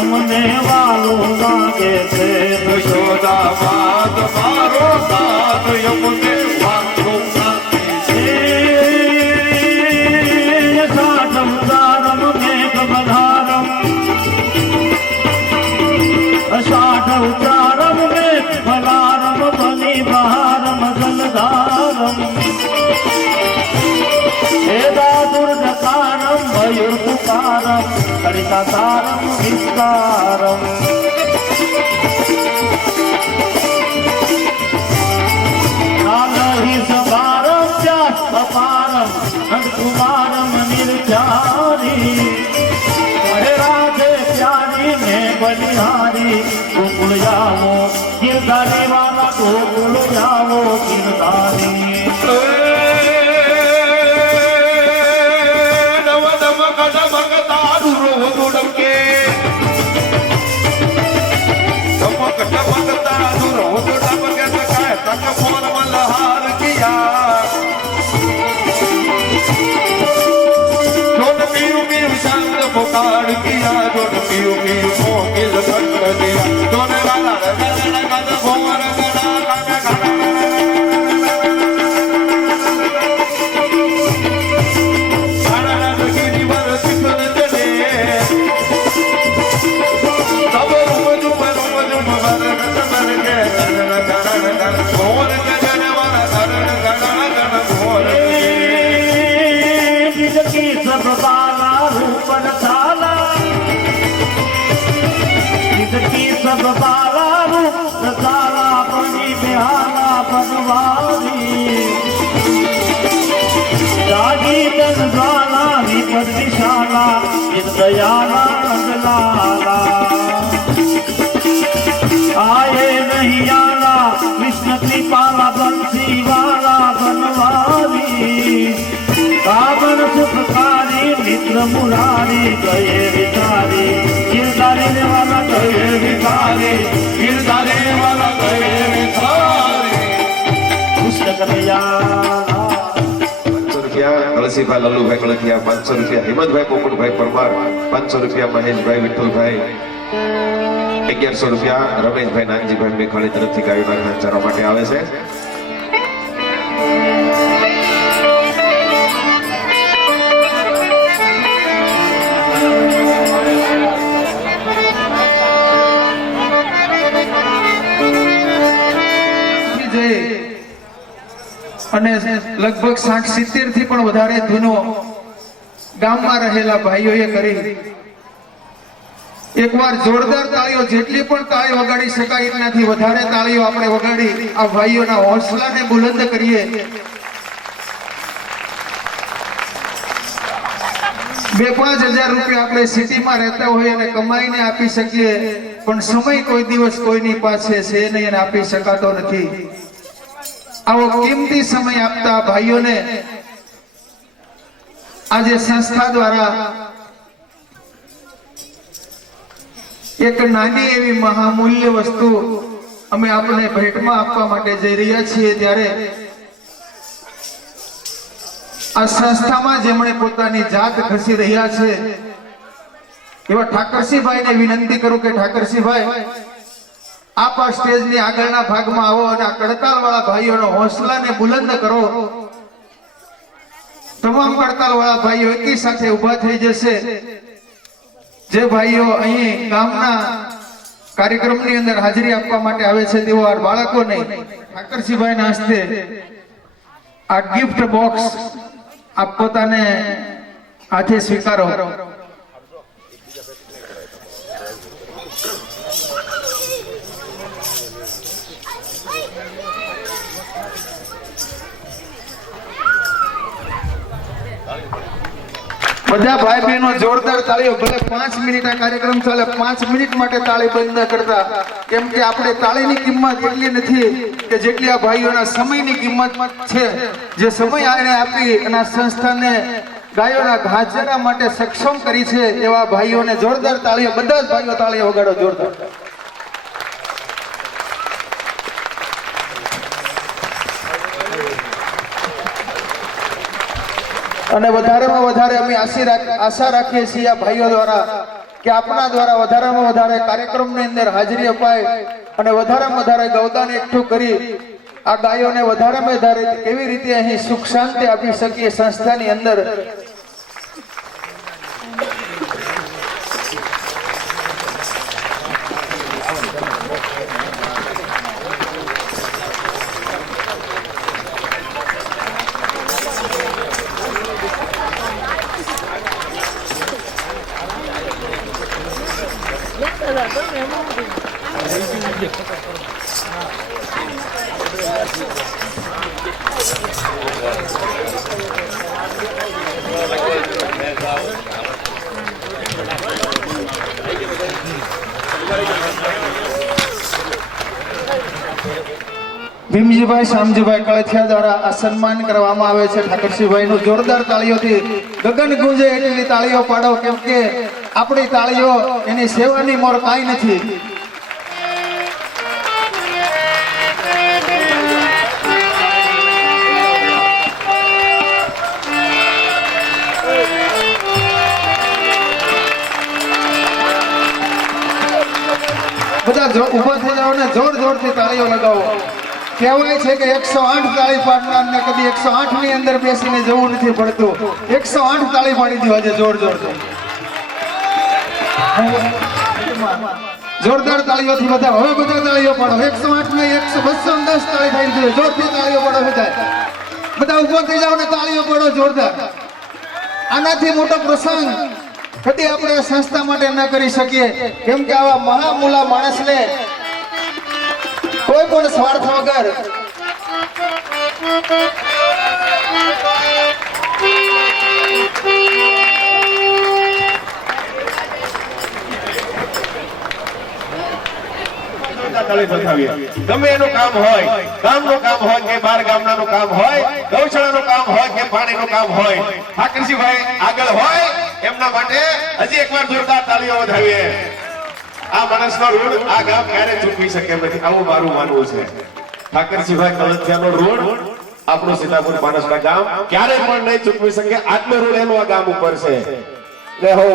અમને વાલો લાગે છે યશોદા માત મારો સાથ યમને વાલો લાગે છે યથાઢમ દારમ મેઘ બધારમ અષાઢ ઉચારમ મેઘ ફલારમ બની બહારમ જલધારમ વેદા દુર્ગકારમ મયુર્પુકારમ કલિકાસારમ વિસ્તારમ નાલહી સભારમ વ્યાસ અપારમ નંદકુમારમ નિર્જારી કહે રાધે પ્યાર બિહારી મેં બલિહારી ગોકુળ જાવો ગિરધારી વાલા ગોકુળ જાવો ગિરધારી નવ નવ કદમ તારું રોવું ડમકે ધમક ધમક તારું રોવું ડમકે કાય તક ફોન મલહાર કિયા शांत पुकार किया जोन पियो पियो मोकिल कंठ दिया जोन गाना गाना गाना भोर गाना गाना गाना गाना गिरी वर सिखन चले तब रुम वर वर के गाना गाना भोर गाना वाला गाना गाना गाना भोर की सब बाला रूपन थाला इसकी सब बाला रूप थाला बनी बिहाला बनवारी जागी तन ज्वाला विपद विशाला इस दयाला नंदलाला आए नहीं आला कृष्ण कृपाला बंसी वाला बनवारी कामन सुखकारी मित्र मुरारी गए विचारी गिरधारी ने वाला गए विचारी गिरधारी ने वाला गए विचारी कृष्ण कन्हैया 500 રૂપિયા કળસીભાઈ લલ્લુભાઈ કળથિયા 500 રૂપિયા હિંમતભાઈ પોપટભાઈ પરમાર 500 રૂપિયા મહેશભાઈ વિઠ્ઠલભાઈ 1100 રૂપિયા રમેશભાઈ નાનજીભાઈ મેઘાણી તરફથી ગાયોના ઘાસચારા માટે આવે છે અને લગભગ 60-70 થી પણ વધારે ધૂનો ગામમાં રહેલા ભાઈઓએ કરી એકવાર જોરદાર તાળીઓ જેટલી પણ તાળી વગાડી શકાય એટલાથી વધારે તાળીઓ આપણે વગાડી આ ભાઈઓના હોંસલાને બુલંદ કરીએ 2-5 હજાર રૂપિયા આપણે સિટીમાં રહેતા હોય અને કમાઈને આપી શકીએ પણ સમય કોઈ દિવસ કોઈની પાસે છે નહીં અને આપી શકાતો નથી આવો કિંમતી સમય આપતા ભાઈઓને આજે સંસ્થા દ્વારા એક નાની એવી મહામૂલ્ય વસ્તુ અમે આપને ભેટમાં આપવા માટે જઈ રહ્યા છીએ ત્યારે આ સંસ્થામાં જેમણે પોતાની જાત ઘસી રહ્યા છે એવા ઠાકરસિંહભાઈને વિનંતી કરું કે ઠાકરસિંહભાઈ આપ આ સ્ટેજની આગળના ભાગમાં આવો અને આ કડતાલ વાળા ભાઈઓનો હોંસલાને બુલંદ કરો તમામ કડતાલ વાળા ભાઈઓ એકી સાથે ઊભા થઈ જશે જે ભાઈઓ અહીં ગામના કાર્યક્રમની અંદર હાજરી આપવા માટે આવે છે તેઓ આ બાળકોને ઠાકરસિંહભાઈના હસ્તે આ ગિફ્ટ બોક્સ આપ પોતાને હાથે સ્વીકારો બધા ભાઈ બહેનો જોરદાર તાળીઓ ભલે 5 મિનિટ આ કાર્યક્રમ ચાલે 5 મિનિટ માટે તાળી બંધ ન કરતા કેમ કે આપણે તાળીની કિંમત એટલી નથી કે જેટલી આ ભાઈઓના સમયની કિંમત છે જે સમય આને આપી અને આ સંસ્થાને ગાયોના ઘાસચારા માટે સક્ષમ કરી છે એવા ભાઈઓને જોરદાર તાળીઓ બધા જ ભાઈઓ તાળીઓ વગાડો જોરદાર અને વધારેમાં વધારે અમે આશા રાખીએ છીએ આ ભાઈઓ દ્વારા કે આપના દ્વારા વધારેમાં વધારે કાર્યક્રમની અંદર હાજરી અપાય અને વધારેમાં વધારે ગૌદાન એકઠું કરી આ ગાયોને વધારેમાં વધારે કેવી રીતે અહીં સુખ શાંતિ આપી શકીએ સંસ્થાની અંદર ભીમજીભાઈ શામજીભાઈ કળથિયા દ્વારા આ સન્માન કરવામાં આવે છે ઠાકરસિંહભાઈ નું જોરદાર તાળીઓથી ગગન ગુંજે એટલી તાળીઓ પાડો, કેમ કે આપણી તાળીઓ એની સેવાની મોર કાંઈ નથી. બધા ઉભા થઈ જાઓ ને જોર જોરથી તાળીઓ લગાવો. કહેવાય છે કે 108 તાળી પાડનારને કદી 108 ની અંદર બેસીને જવું નથી પડતું. 108 તાળી પાડી દો આજે જોર જોરથી. જોરદાર તાળીઓથી બધા હવે બધા તાળીઓ પાડો. 108 ને 210 તાળી થઈ જોઈએ. જોરથી તાળીઓ પાડો બધા. બધા ઉભા થઈ જાઓ ને તાળીઓ પાડો જોરદાર. આનાથી મોટો પ્રસંગ કદી આપણે સંસ્થા માટે ન કરી શકીએ, કેમ કે આવા મહામૂલા માણસને કોઈ પણ સ્વાર્થ વગર ગમે એનું કામ હોય, ગામનું કામ હોય કે બાર ગામનાનું કામ હોય, ગૌશાળાનું કામ હોય કે પાણીનું કામ હોય, ઠાકરસિંહભાઈ આગળ હોય એમના માટે હજી એકવાર જોરદાર તાળીઓ વધાવીએ. આ માણસનો ઋણ આ ગામ ક્યારે ચૂકવી શકે એમ નથી, આવું મારું માનવું છે. ઠાકરસિંહભાઈ કળથિયાનો ઋણ આપણું સીતાપુર માણસના ગામ ક્યારે પણ નહીં ચૂકવી શકે. આટલું ઋણ એનું આ ગામ ઉપર છે. લે હો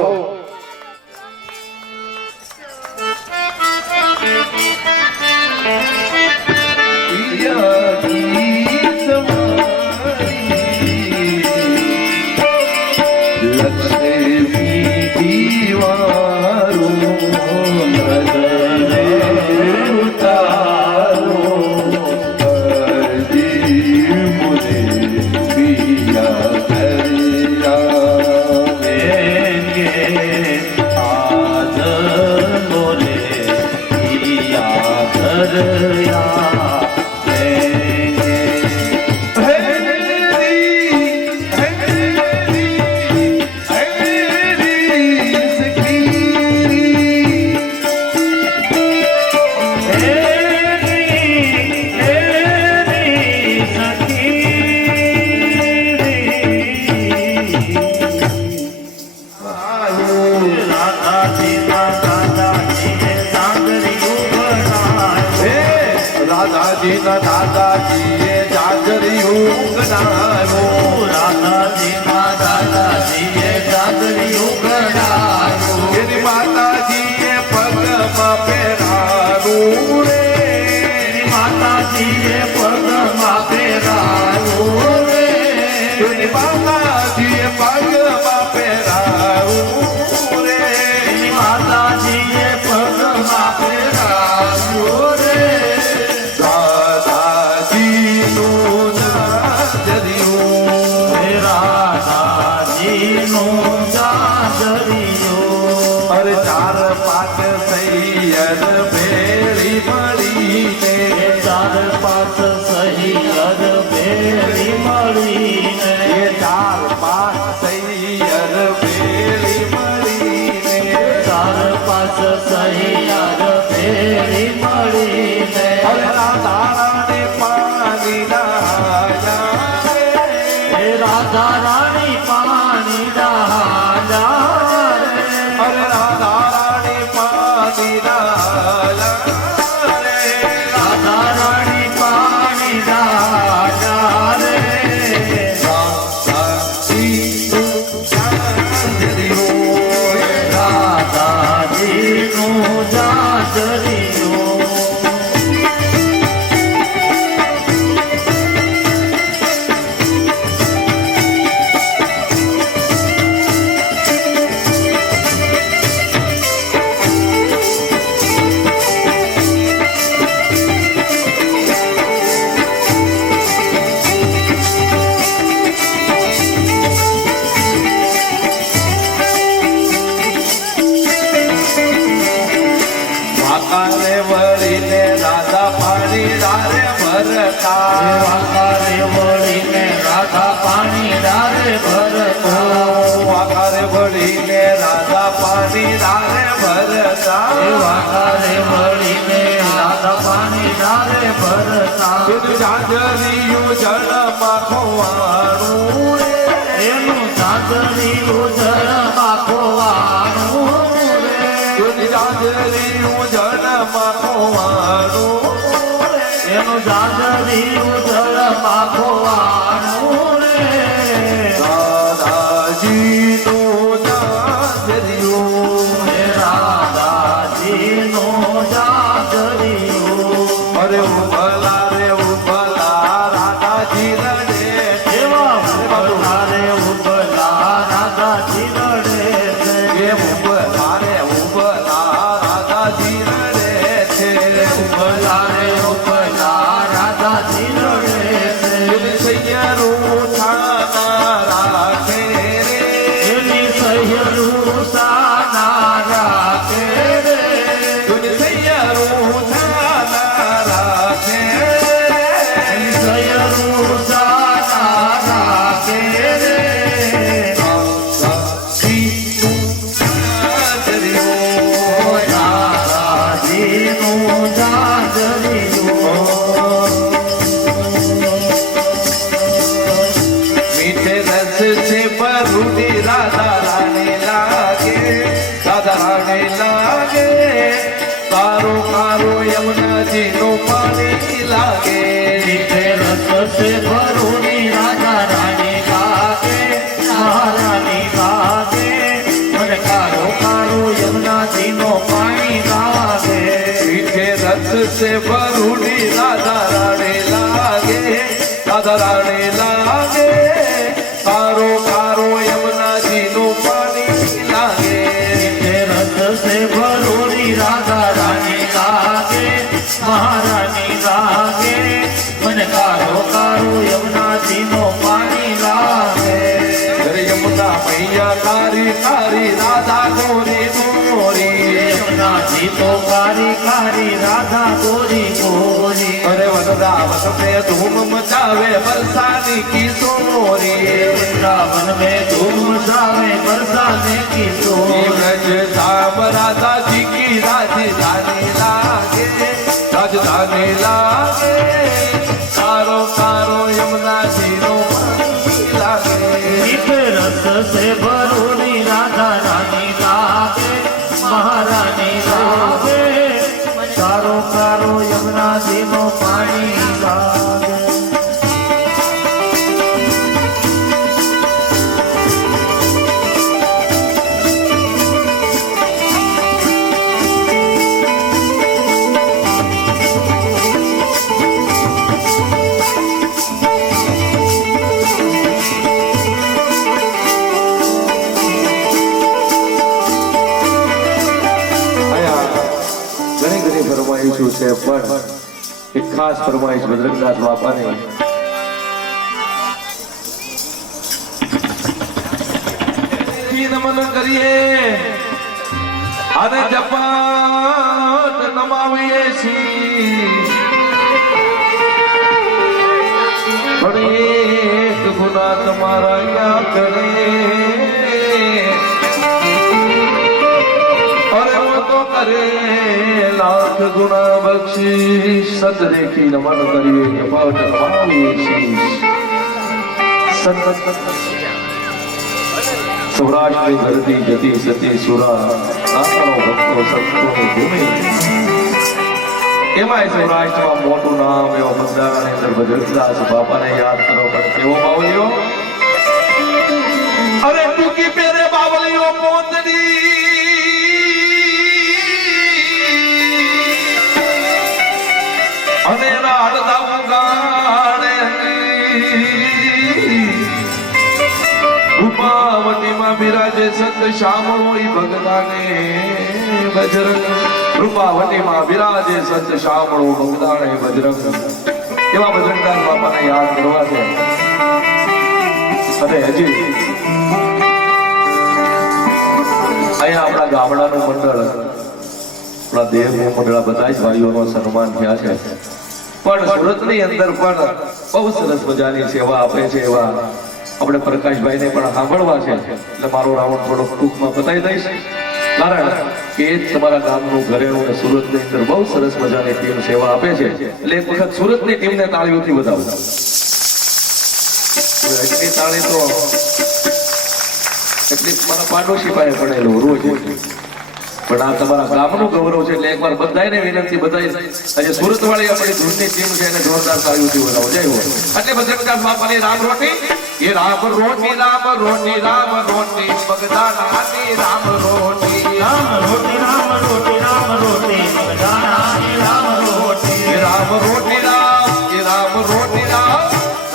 રાધાજીના દાદાજીએ જાગરિયું ગણાવ્યું. રાધાજીના દાદાજીએ જાગરિયું ગણાવ્યું. એની માતાજીએ પગમાં પહેરાવ્યું રે. એની માતાજીએ પગમાં પહેરાવ્યું રે. એની માતાજીએ પગમાં પહેરાવ્યું રે. એની માતાજીએ પગમાં પહેરાવ્યું રે. અરે ચાર પાંચ સૈયદ ભેળી મળીને. ચાર પાંચ સૈયદ ભેળી મળીને. ચાર પાંચ સૈયદ ભેળી મળીને. ચાર પાંચ સૈયદ ભેળી મળીને. અરે રાધા રાણી પાણી ડાયા. રાધા રાણી પાણી ડાયા. અરે રાધા રાણી પાણી ડાયા. રાધા રાણી પાણી ડાયા રે. રાધાજીનું જાજરિયું. વાંકાને વળીને રાધા પાણી ડારે ભરતા. વાંકાને વળીને રાધા પાણી ડારે ભરતા. વાંકાને વળીને રાધા પાણી ડારે ભરતા. વાઘારે વળીને રાધા પાણી ધારે ભરતા જાજરિયું જળમાં ખોવાણું એનું ચાંદનીયું જળમાં ખોવાણું રે જાજરિયું જળમાં ખોવાણું એનું ચાંદનીયું જળમાં ખોવાણું રે દાદાજીનું જાજરિયું હે રાધાજીનો જાગરિયો અરે ઉભલા રે ઉભલા રાધાજી રડે એવા ઉભલા રે ઉભલા રાધાજી રડે છે એ ઉભલા રે ઉભલા રાધાજી રડે છે ઉભલા રે ઉભલા રાધાજી રડે છે સૈયરું થાના રાખે રે એની સહ્યનું સાના રાખે રે સૈયરું થાના રાખે એની સહ્યનું સાના રાખે રે ઓ રાધાજીનું જાગરિયું મીઠે રસ છે પરુડી રાધા રાને લાગે રાધા રાને લાગે કારો કારો યમુનાજીનું પાણી લાગે મીઠે રસ સે ભરૂની રાધા રાની લાગે મહારાની લાગે મને કારો કારો યમુનાજીનો પાણી લાગે મીઠે રસ છે પરુડી રાધા રાને લાગે રાધા રાને લાગે કારો કારો યમુનાજીનું પાણી લાગે મીઠે રસ સે ભરૂની રાધા રાની લાગે મહારાની લાગે મને કારો કારો યમુનાજીનો પાણી લાગે અરે યમુના મૈયા તારી તારી રાધા ગોરી ગોરી યમુનાજી તો કારી કારી રાધા ગોરી ગોરી અરે વનરા વનપે ધૂમ મચાવે બરસાની કિશોરી वृंदावन में धूम मचावे बरसाने की ये सोर ब्रज धाम राधा जी की राजधानी लागे राजधानी लागे कारो कारो यमुना जी नो पानी लागे मीठे रस से भरूनी राधा रानी लागे महारानी लागे कारो कारो यमुना जी नो पानी लागे ઘણી ઘણી ફરમાઈશો છે પણ એક ખાસ ફરમાઈશ બજરંગદાસ બાપાની નમન કરીએ અને જપાત નમાવીએ છીએ પણ એક ગુના તમારા યા કરે અરે वो तो करे लाख गुना बख्शीश सत देखी नमन करिए जपात नमावीए છીએ સૌરાષ્ટ્રની ધરતી જતી સતી સુરા નાનો ભક્તો સંતોની ભૂમિ એમાંય સૌરાષ્ટ્રમાં મોટું નામ એવો બંધારાની અંદર બજરંગદાસ બાપાને યાદ કરો પણ કેવો બાવલીઓ અરે ટૂંકી પેરે બાવલીઓ પોતડી અને રાડદા ઉગાડે રૂપાવતીમાં બિરાજે સંત શામળો ઈ ભગવાને બજરંગ રૂપાવતીમાં બિરાજે સંત શામળો ભગવાને બજરંગ એવા બજરંગદાસ બાપાને યાદ કરવા છે અને હજી અહીંયા આપણા ગામડાનું મંડળ આપણા દેવનું મંડળ બધા જ ભાઈઓનો સન્માન થયા છે પણ સુરતની અંદર પણ બહુ સરસ મજાની સેવા આપે છે એવા આપણે પ્રકાશભાઈને પણ સાંભળવા છે એટલે મારો રાઉન્ડ થોડો ટૂંકમાં બતાવી દઈશ નારાયણ કે એ જ તમારા ગામનું ઘરેણું અને સુરતની અંદર બહુ સરસ મજાની ટીમ સેવા આપે છે એટલે એક વખત સુરતની ટીમને તાળીઓથી વધાવો. એટલી તાળી તો એટલી મારા પાડોશી પાસે પડેલું રોજ પણ આ તમારા ગામનું ગૌરવ છે એટલે એકવાર બધાને વિનંતી બધાય આજે સુરત વાળી આપણી ધૂળની ટીમ છે એને જોરદાર તાળીઓથી વધાવો. જય હો. એટલે ભદ્રપ્રકાશ બાપાની રામ રોટી એ રામ રોટી રામ રોટી રામ રોટી બગદાણાની રામ રોટી રામ રોટી રામ રોટી રામ રોટી બગદાણાની રામ રોટી એ રામ રોટી રામ એ રામ રોટી રામ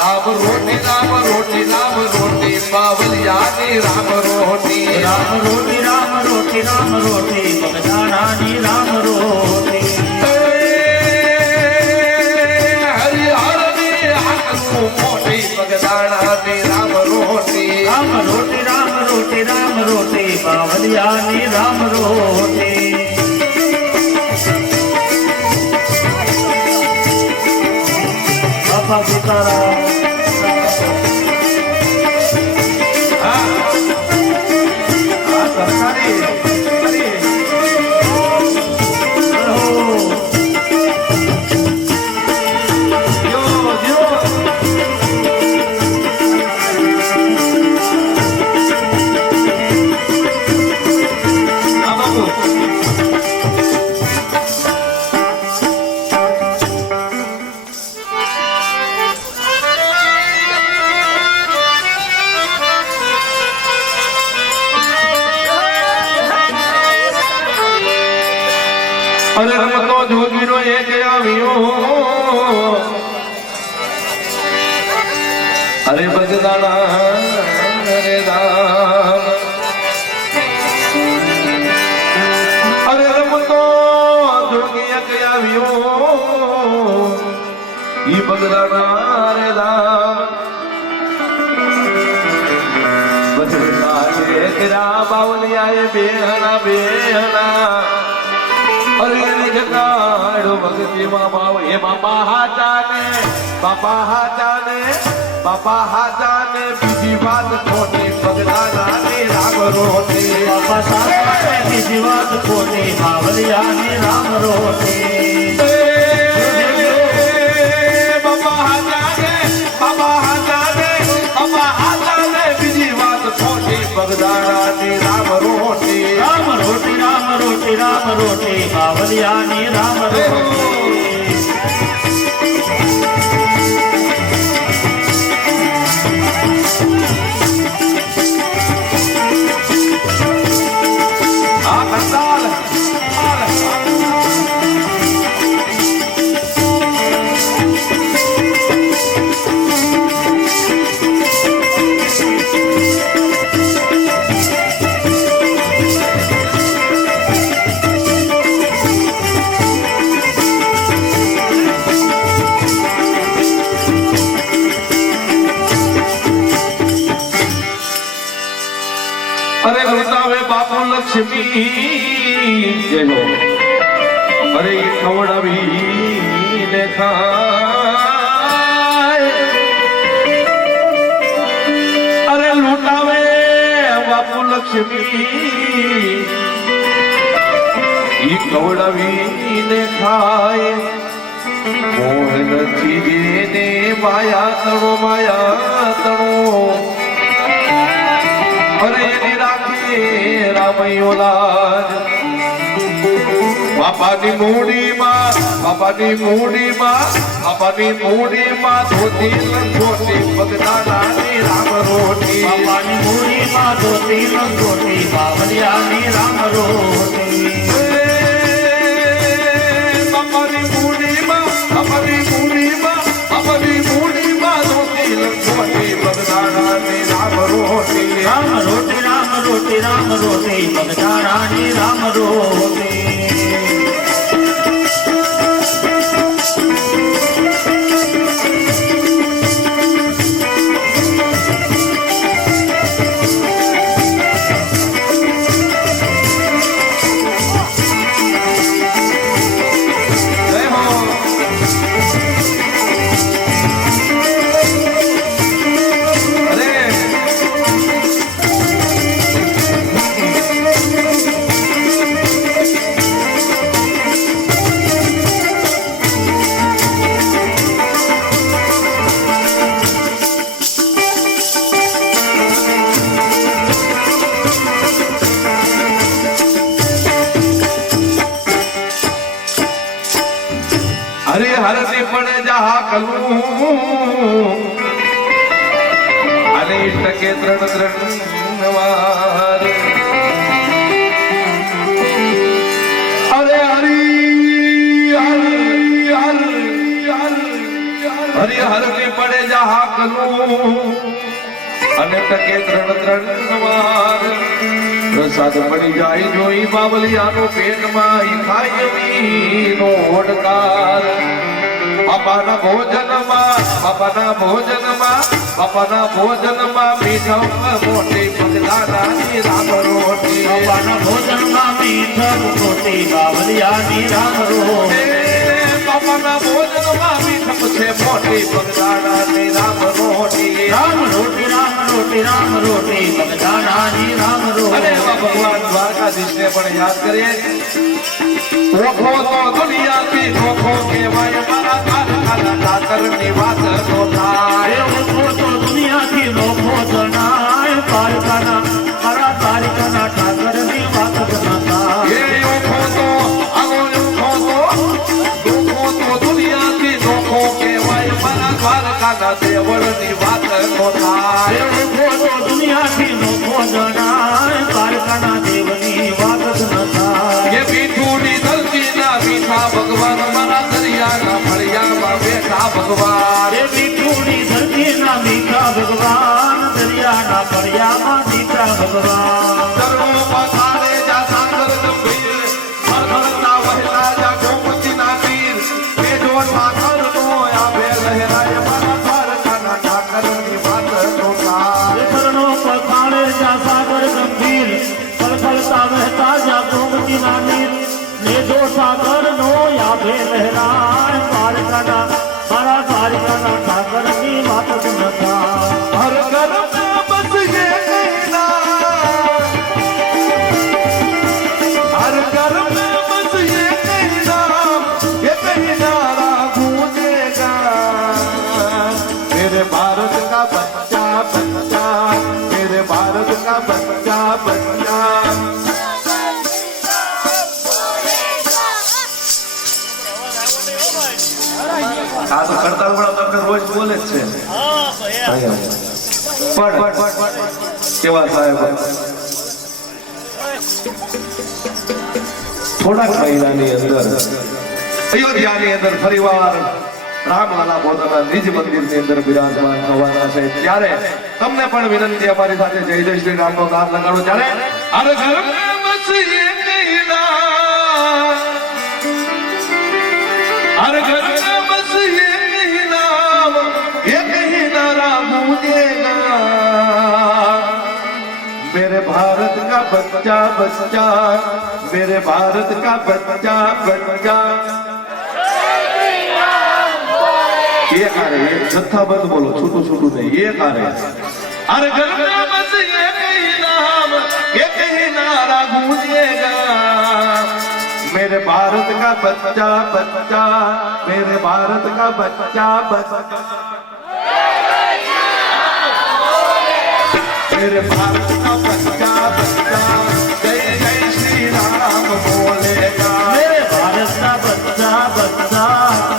રામ રોટી રામ રોટી રામ રોટી બાવલિયાની રામ રોટી રામ રોટી રામ રોટી રામ રોટી બગદાણાની રામ રોટી હરિહરની આંખનું મોટી બગદાણાની રામ રોટી રામ રોટી રામ રોટી રામ રોટી બાવલિયાની રામ રોટી બાપા સીતારામ અરે રમતો જોગીનો એક આવ્યો અરે બગદાણા અરે રામ અરે રમતો જોગી એક આવ્યો ઈ બગદાણા અરે રામ બગદાણા એક રા બાવલિયાએ બેહણા અરે એને જગાડો ભગતીમાં ભાવ એ બાપા હાજાને બીજી વાત ખોટી બગદાણાની રામ રોટી બાપા સાહેબ બીજી વાત ખોટી બાવલિયાની રામ રોટી બાપા હાજાને બીજી વાત ખોટી બગદાણાની રામ રોટી રામ રોટી રામ રોટી રામ રોટી બાવલિયાની રામ રોટી આ કંસાલ અરે વૃંદાવે બાપુ લક્ષ્મી જય હો અરે ઈ ખવડાવી ને ખાય અરે લૂંટાવે બાપુ લક્ષ્મી ઈ ખવડાવી ને ખાય મોહન ચીજે માયા તણો અરે એની રાખી રામૈયો લાજ બાપાની મૂડીમાં ધોતી લંગોટી બગદાણાની રામ રોટી બાપાની મૂડીમાં ધોતી લંગોટી બાવલિયાની રામ રોટી બાપાની મૂડીમાં ધોતી લંગોટી બગદાણાની રામ રોટી રામ રોટી રામ રોટી રામ રોટી બગદાણાની રામ રોટી હરે હર ને પણ જા કલું અને ટકે ત્રણ વાર અરે હરી હરી હર ને પડે જા કલું અને ટકે ત્રણ વાર પ્રસાદ પડી જાય જોઈ બાબલિયાનું પેટમાં ઈ ખાય વીનો ઓડકાર બાપાના ભોજનમાં મીઠા મોટી પગલાની રામ રોટી બાપાના ભોજનમાં મીઠા મોટી બાવલિયાની રામ રોટી બાપાના ભોજનમાં મીઠા છે મોટી પગલાની રામ રોટી રામ રોટી રામ રોટી રામ રોટી બગદાણાની રામ અને રોટી એવા ભગવાન દ્વારકાધીશને પણ યાદ કરીએ ઓખો તો દુનિયાથી નોખો કહેવાય મારા કારખાના ઠાકરની વાત નો થાય ઓખો તો દુનિયાથી નોખો જણાય તારકાના મારા તારકાના ઠાકરની વાત જણાતા એ ઓખો તો દુનિયાથી નોખો કહેવાય મારા દ્વારકાના દેવળની વાત નો થાય ઓખો તો દુનિયાથી નોખો જણાય તારકાના દેવની વાત જણાતા એ મીઠુની ધરતીના મીઠા ભગવાન મારા દરિયાના ફળિયામાં બેઠા ભગવાન એ મીઠુની ધરતીના મીઠા ભગવાન દરિયાના ફળિયામાં મીઠા ભગવાન ચરણો પથારે જા સાગર ગંભીર હરહરતા વહેતા જા ગોમતીના તીર બેજો સાગરનો આભે લહેરાય મારા દ્વારકાના ઠાકરની વાત નો થાય ચરણો પથારે જા સાગર ગંભીર ફળફળતા વહેતા જા ગોમતીના નીર ને જો સાગરનો યાભે લહેરાય દ્વારકાના મારા દ્વારકાના ઠાકરની વાત જ નથા હર ઘર में बस ये कहना हर घर में बस ये कहना गूंजेगा मेरे भारत का बच्चा बच्चा मेरे भारत का बच्चा बच्चा આ તો કરતા તમને રોજ બોલે જ છે પણ કેવા સાહેબ થોડાક મહિનાની અંદર અયોધ્યાની અંદર ફરીવાર રામલાલા પોતાના નિજ મંદિરની અંદર બિરાજમાન થવાના છે ત્યારે તમને પણ વિનંતી અમારી સાથે જય જય શ્રી રામનો નાદ લગાડો ત્યારે હર ઘર મેં બસ ये कहना हर घर में बस ये कहना गूंजेगा मेरे भारत का बच्चा बच्चा मेरे भारत का बच्चा बच्चा ये कार्य जत्थाबंद बोलो छोटू छोटू नहीं ये कार्य हर घर में बस ये कहना गूंजेगा मेरे भारत का बच्चा बच्चा मेरे भारत का बच्चा बच्चा मेरे भारत का बच्चा बच्चा जय जय श्री राम बोलेगा मेरे भारत का बच्चा बच्चा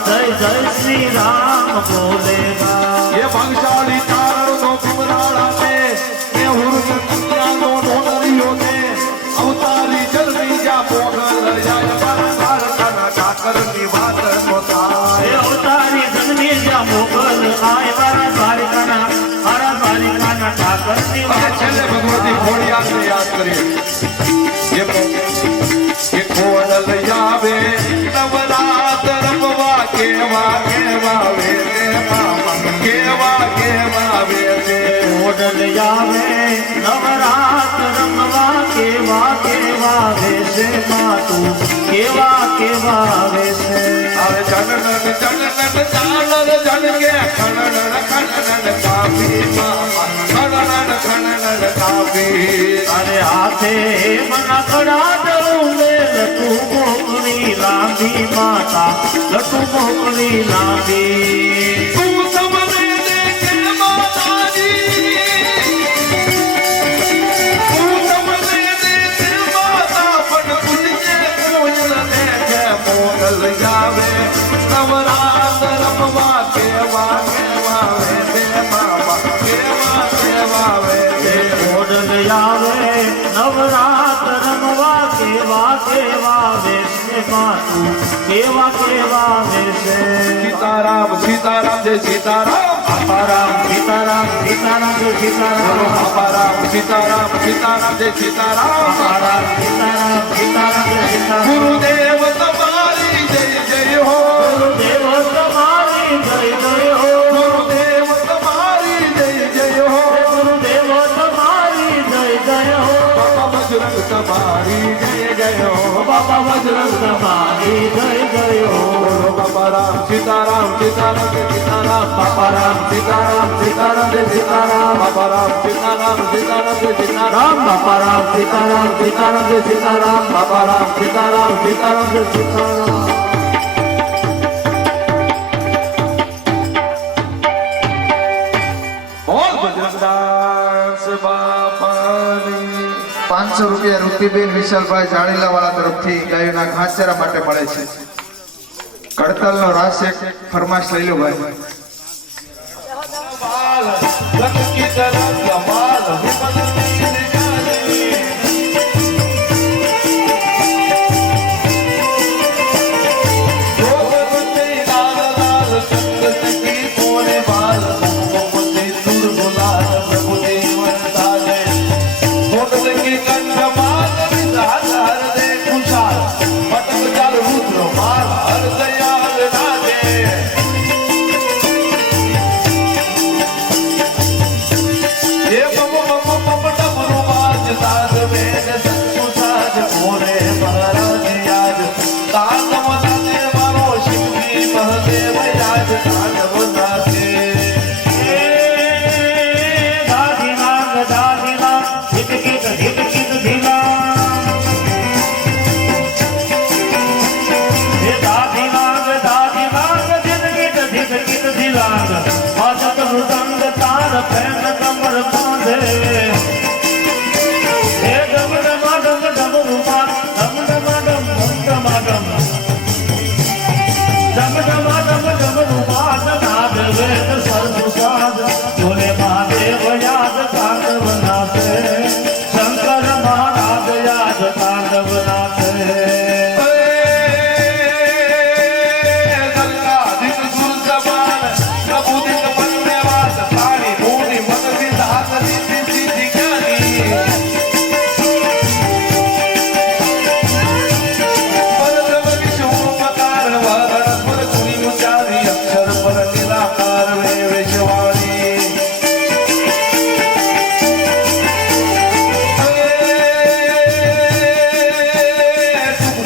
जय जय श्री राम बोलेगा ये भागशाली चारण नो कुमराड़ा में ये हुरुज दुनिया नो ढोलरियों ने अवतारी जल्दी जा पोगल जाय भारत ठाकर की बात होता हे अवतारी जन्मी जा मोगल आय मारा દ્વારિકાના મારા દ્વારિકાના ઠાકરની અને છેલ્લે ભગવતી ખોડિયારને યાદ કરીએ ये खोडल जावे नवरात रमवा केवा केवा वे केवा वे ઓડલ આવે નવરાત રમવા કેવા કેવા વેશે માતું કેવા કેવા વેશે अरे जनन चालर जन के खनन काफी खनन काफी અરે હાથે મના કડા દઉં લે લટુ મોકલી લાંબી માતા લટુ મોકલી લાંબી तू समझे दे के माताजी तू समझे दे के माता पण कुछ कोयल दे के मोर મંગલ આવે નવરાત રમવા કેવા કેવા વે તે મામા કેવા કેવા વે તે ઓડલ આવે નવરાત રમવા કેવા કેવા વેશે માતું કેવા કેવા વેશે સીતારામ સીતારામ જય સીતારામ બાપારામ સીતારામ સીતારામ જય સીતારામ બાપારામ સીતારામ સીતારામ જય સીતારામ બાપારામ સીતારામ સીતારામ જય સીતારામ ગુરુદેવ તમારી જય જય હો ગુરુદેવ તમારી જય જય હો ગુરુદેવ તમારી જય જય હો ગુરુદેવ તમારી જય જય હો બાબા બજરંગ તમારી જય જય હો બાપા બજરંગ તમારી જય જય હો બોલો બાપારામ સીતારામ સીતારામ જય સીતારામ બાપારામ સીતારામ સીતારામ જય સીતારામ બાપારામ સીતારામ સીતારામ જય સીતારામ રામ બાપારામ સીતારામ સીતારામ જય સીતારામ બાપારામ સીતારામ સીતારામ જય સીતારામ બોલ બજરંગદાસ બાપાની 500 રૂપિયા રૂપીબેન વિશાલભાઈ જાણીલા વાળા તરફથી ગાયોના ઘાસચારા માટે મળે છે કડતાલનો રાસ એક ફરમાશ લઈ લો ભાઈ બાલ લખકી તરફ કમાલ વિમલ વીર જાની જોગવતી લાલ લાલ ચંદ્ર કી કોને બાલ ભગવતી સુર ગુલાલ પ્રભુ દેવન સાજે ભોગવતી કંઠ માલ વિધાધાર દે ખુશાલ પટક ચાલ રુદ્ર માલ હર દયાલ નાજે ये मम मम मम डमरू बाज ताज वेद संतु साज मोरे महाराज याद तांडव नाचे मारो शिवजी महादेव याद तांडव नाचे दादी नाग हित कित धीला हे दादी नाग हित कित धीला वाजत मृदंग तार पैन कमर बांधे हे डम डमा डम डमरू पार डम डमा डम डमरू पार नाद वेद सर्व साध बोले महादेव याद तांडव नाथे शंकर महाराज याद तांडव नाथे गंगा दिन सुर जबान प्रभु दिन बनने वाला पानी भूमि मन विधात रीति सिद्धि ज्ञानी परम विष्णु उपकार वरण पर गुणी उचारी अक्षर पर निराकार वे विश्वाणी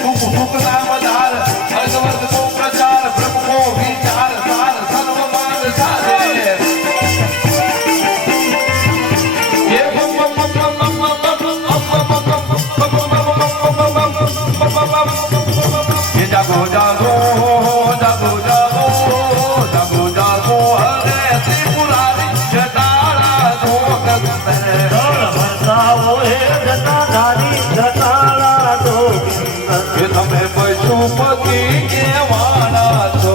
टुक टुक नाम धार भगवत को प्रचार ब्रह्म को विचार सार सर्व मान साधे ये बम बम बम बम बम ये जागो जागो जागो जागो जागो जागो हरे त्रिपुरारी जटाला दो गगन बरसाओ हे जटाधारी जटाला दो ये તમે પશુપતિ કેવાના છો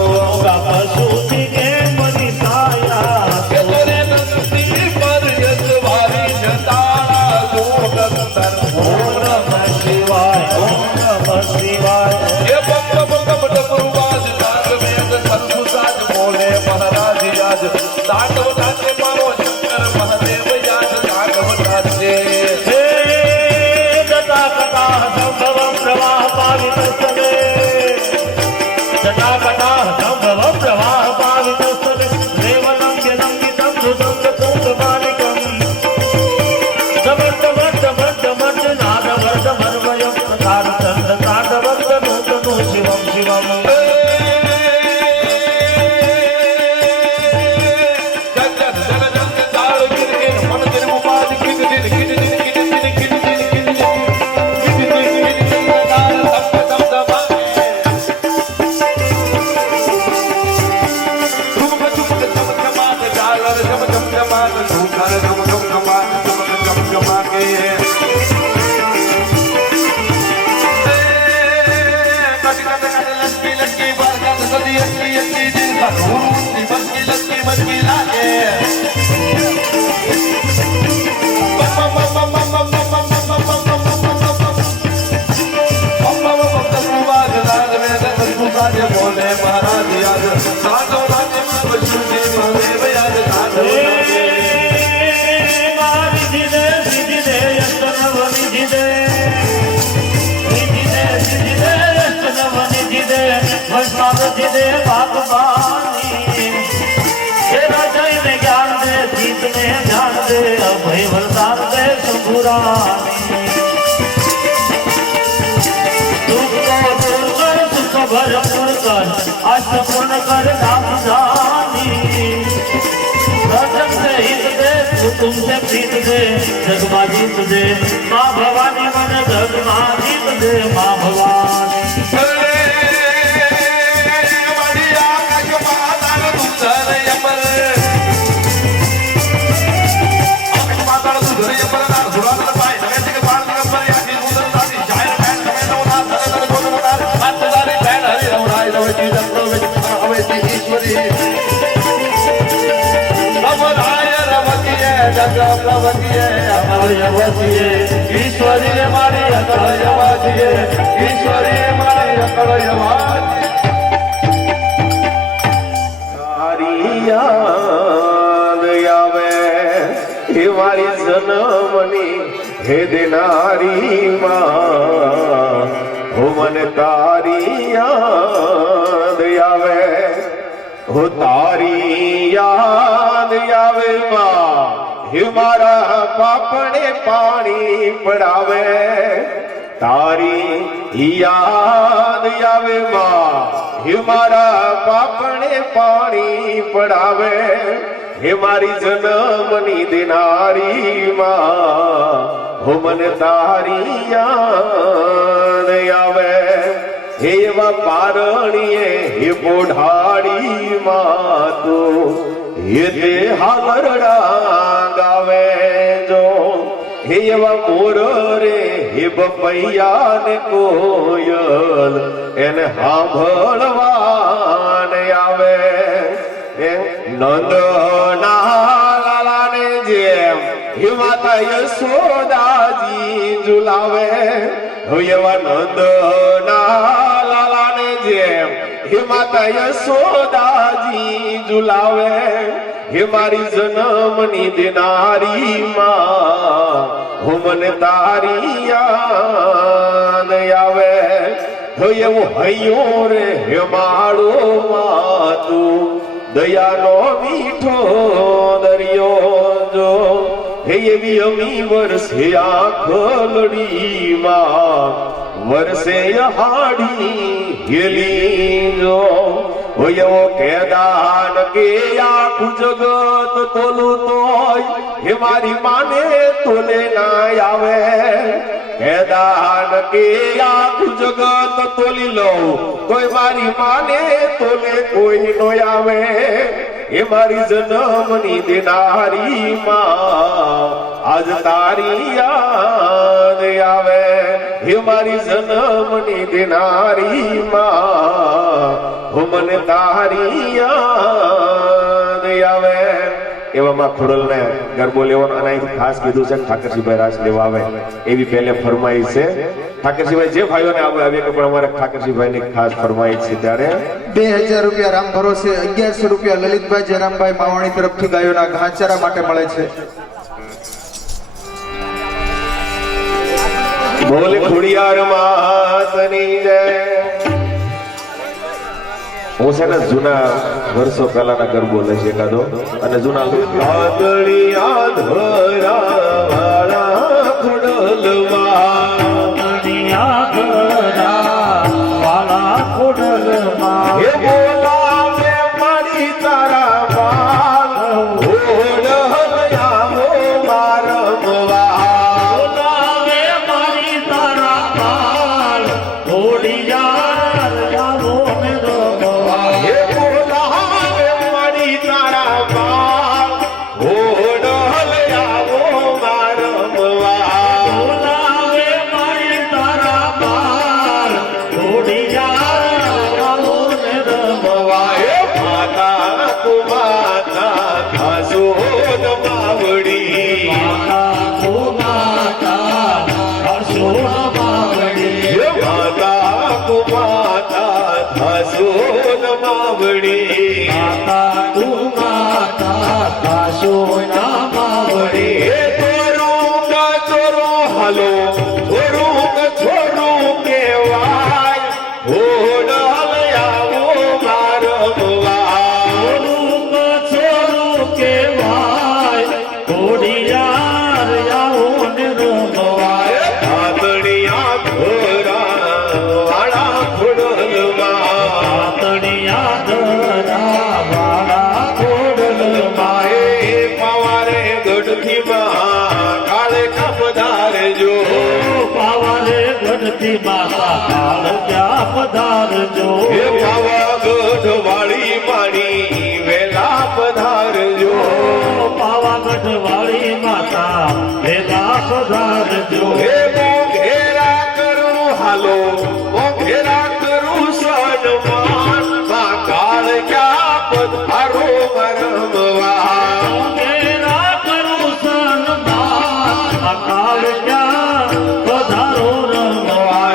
पशुति के मनी साया કે તોરે ધરતી પર યશવારી જટાળા ગોગંતર ओम नमः शिवाय ओम नमः शिवाय ये बम बम बम डमरू बाज नाग वेद संतु साज बोले महाराज याद तांडव नाचे मारो शंकर महादेव याद तांडव नाचे हे जटा कटा संभवं प्रवाह पावितस्तवे जटा कटा संभवं प्रवाह पावितस्तवे देवनं यलंकितं सुतं तुंगमालिकम् दमर्दमर्दमर्दमर्द नादवर्दमर्वयं तारतन्द ताण्डवन्दनोतनो शिवं शिवम् लक्ष्मी બક્ષી દે બાગબાની હે રજઈને જ્ઞાન દે જીતને ધ્યાન દે અભય વરદાન દે શંભુરાની દુઃખ કો દૂર કર સુખ ભરપૂર કર અષ્ટપૂર્ણ કર નામ જાની रजक से हित दे तू तुमसे प्रीत दे जगमा जीत दे माँ भवानी मन जगमा जीत दे माँ भवानी ईश्वरी रे मारी अकलयवाजी ईश्वरी रे मारी अकलयवाजी તારી યાદ આવે હે મારી જનમની હે દેનારી માં હો મને તારી યાદ આવે હો તારી યાદ આવે માં હે મારા પાપણે પાણી પડાવે તારી યાદ આવે માં હે મારા પાપણે પાણી પડાવે હે મારી જન્મની દેનારી માં હો મને તારી યાદ આવે હે એવા પારણીએ હે પોઢાડી માં તો હે તે હાલરડા ગાવે જો હે એવા મોર રે હે બપૈયા ને કોયલ એને સાંભળવાને આવે એ નંદના લાલાને જેમ હે માતા યશોદાજી ઝુલાવે હો એવા નંદના લાલાને જેમ હે માતા યશોદાજી ઝુલાવે હે મારી જન્મની દેનારી માં હો મને તારી યાદ આવે હો એવું હૈયો રે હે માળો માં તું દયાનો મીઠો દરિયો જો હે એવી અમી વરસે આખલડી માં વરસે હાડી હેલી જો એવો કેદાન કે આખું જગત તોલું તોય હે મારી માને તોલે ના આવે કેદાન કે આખું જગત તોલી લો તોય મારી માને તોલે કોઈ નો આવે હે મારી જન્મની દેનારી માં આજ તારી યાદ આવે હે મારી જન્મની દેનારી માં હો મને તારી યાદ આવે એવામાં ખોડલને ગરબો લેવાનો અને અહીંથી ખાસ કીધું છે ઠાકરસિંહભાઈ રાસ લેવા આવે એવી પહેલે ફરમાઈશ છે ઠાકરસિંહભાઈ જે ભાઈઓને આવે કે પણ અમારે ઠાકરસિંહભાઈની ખાસ ફરમાઈશ છે ત્યારે 2000 રૂપિયા રામ ભરોસે 1100 રૂપિયા લલિતભાઈ જયરામભાઈ માવાણી તરફથી ગાયોના ઘાસચારા માટે મળે છે બોલે ખોડિયાર માતની જય હું છે ને જૂના વર્ષો પહેલાના ગરબો લઈશ એકાદો અને જૂના વાદળિયા ધરાવાળા ખોડલમાં વાલા ખોડલમાં હે બોલાવે મારી તારા બાલ ખોડલયા હો મારમવા બોલાવે મારી તારા બાલ ઘોડિયાર જાવો ને રમવા હે બોલાવે મારી તારા બાલ ખોડલયા હો મારમવા બોલાવે મારી તારા બાલ ઘોડિયાર જાવો ને રમવા હે માતા કુમાતા ખાસો માવડી માતા કો માતા હર્ષો માવડી હે માતા કુમાતા ખાસો માવડી માતા તું માતા કાશો ના માવડી હે તોરું હાલો છોરું કેવાય ઓડલ આવો રમવા રૂપ છોરું કેવાય ઘોડિયાર આવો ને રમવા આતણિયા ઘોરા વાળા ખોડલમાં આતણિયા ધરા વાળા ખોડલમાં એ પવારે ગઢથી માં કાળે કા પધારજો પાવારે ગઢથી માતા કાળ ક્યાં પધારજો એ પાવાગઢ વાળી માણી વેલા પધારજો પાવાગઢ વાળી માતા વેલા પધારજો હે મોઘેરા કરું હાલો મોઘેરા કરું સન્માન માં કાળ ક્યાં પધારો રમવા મેરા કરું સન્માન અકાળ ક્યાં પધારો રમવા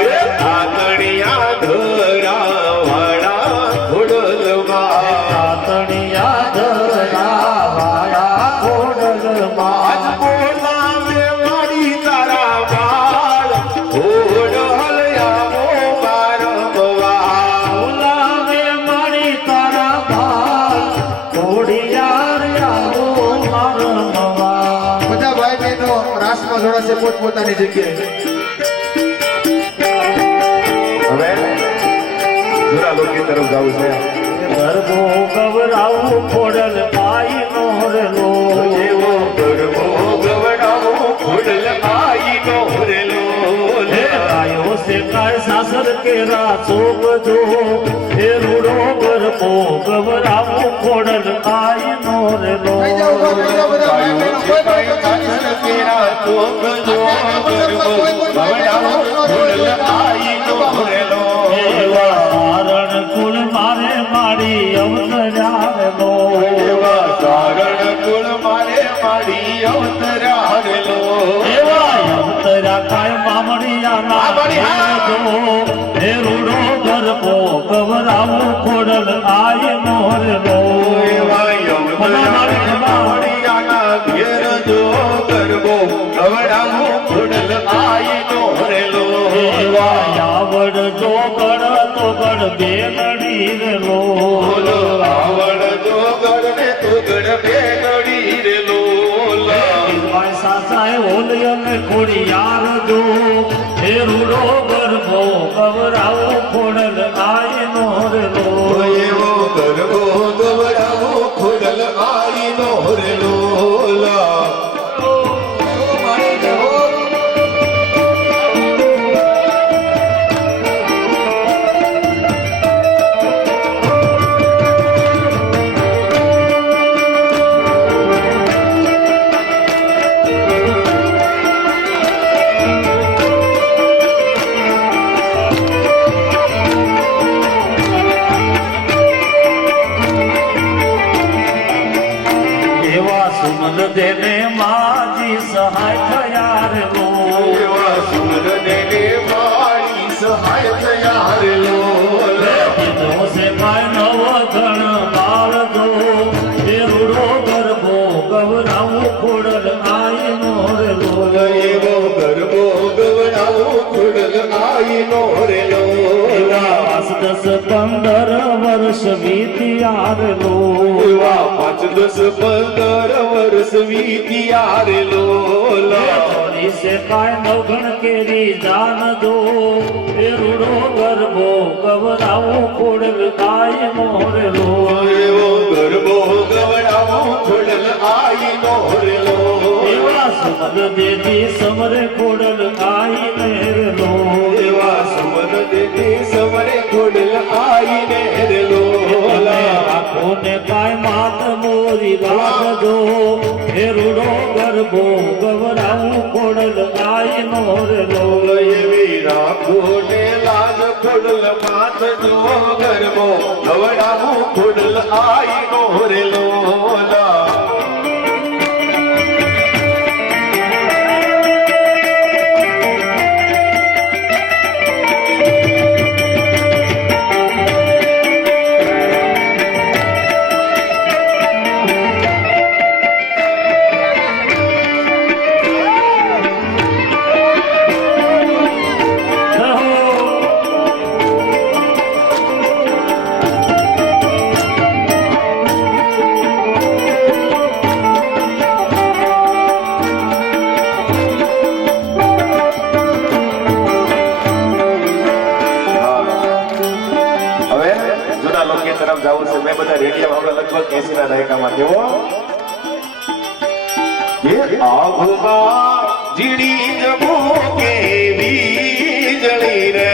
આતણિયા ધરા વાળા ખોડલમાં આતણિયા ધરા વાળા ખોડલમાં આજ બોલાવે મારી તારા બાળ ખોડલ આવો બારમવા બોલાવે મારી તારા બાળ ઘોડિયાર આવો મારમવા બધા ભાઈ બહેનો રાસમાં જોડાશે પોતપોતાની જગ્યાએ. હવે જુરા લોકગીત તરફ જવું છે. ગરબો ગવરાવું ખોડલ પાઈ નો રેલો એવો ગરબો ગવડાવો ખોડલ આઈ નો રેલો હે આયો સે કાય સાસર કેરા ચોક જો હે રૂડો ગરબો ગવરાવું ખોડલ પાઈ નો રેલો થઈ જાઓ, ઉભા થઈ જાઓ બધા ભાઈ બહેનો. કોઈ પણ પોતાની કાચર કેરા ચોક જો ગરબો ગવડાવો ખોડલ આઈ નો રેલો એવા સારણ કુળ મારે મારી અવતર્યારેલો એવા સારણ કુળ મારે માડી અવતરારેલો એવા અવતર્યા કાય મામડિયા જો હે રૂડો ગરબો ગવરાવું ખોડલ આય મોરલો એવા અવતરારિયાના ઘેર જો ગરબો ગવડાવો ખોડલ આઈ નો રેલો એવા આવડ જો ગણ તો ગણ બેનડી રેલો બોલો આવડ જો ગરને તુગડ બેગડી રેલો ભાઈ સાસાએ ઓલિયને ખોડિયાર જો હે રૂડો ગરબો ગવરાવો ખોડલ આય મોરલો એવો ગરબો ગવડાવો ખોડલ આઈ નો રેલો એવા સુમન દેને માજી સહાય થયા રે લો એવા સુમન દેને મારી સહાય થયા રેલો કીધો છે માય નવ ગણ બાળ દો એ રૂડો ગરબો ગવરાવું ખોડલ આય મોર લો એવો ગરબો ગવડાવો ખોડલ આઈ નો રેલો એવા 10-15 વર્ષ વીત્યા રે લો એવા 5-10-15 વર્ષ વીત્યા રેલો થોડી સે કાય નવગણ કેરી જાન દો એ રૂડો ગરબો ગવરાવું ખોડલ આય મોર લો એવો ગરબો ગવડાવો ખોડલ આઈ નો રેલો એવા સમદ દેદી સમરે ખોડલ આઈ મેરલો એવા સુમન દેવી સમરે ખોડલ આઈ ને રેલો આંખોને કાય માત મોરી વાગજો હે રૂડો ગરબો ગવરાવું ખોડલ આઈ મોરલો એવી રાખો ને લાજ ખોડલ માથ જો ગરબો ગવડાવો ખોડલ આઈ નો રેલો જૂના લોકગીત તરફ જવું છે મેં બધા રેડિયોમાં આપણે લગભગ 80 ના દાયકામાં કેવો એ આભમાં જીડી જબો કેવી જળી રે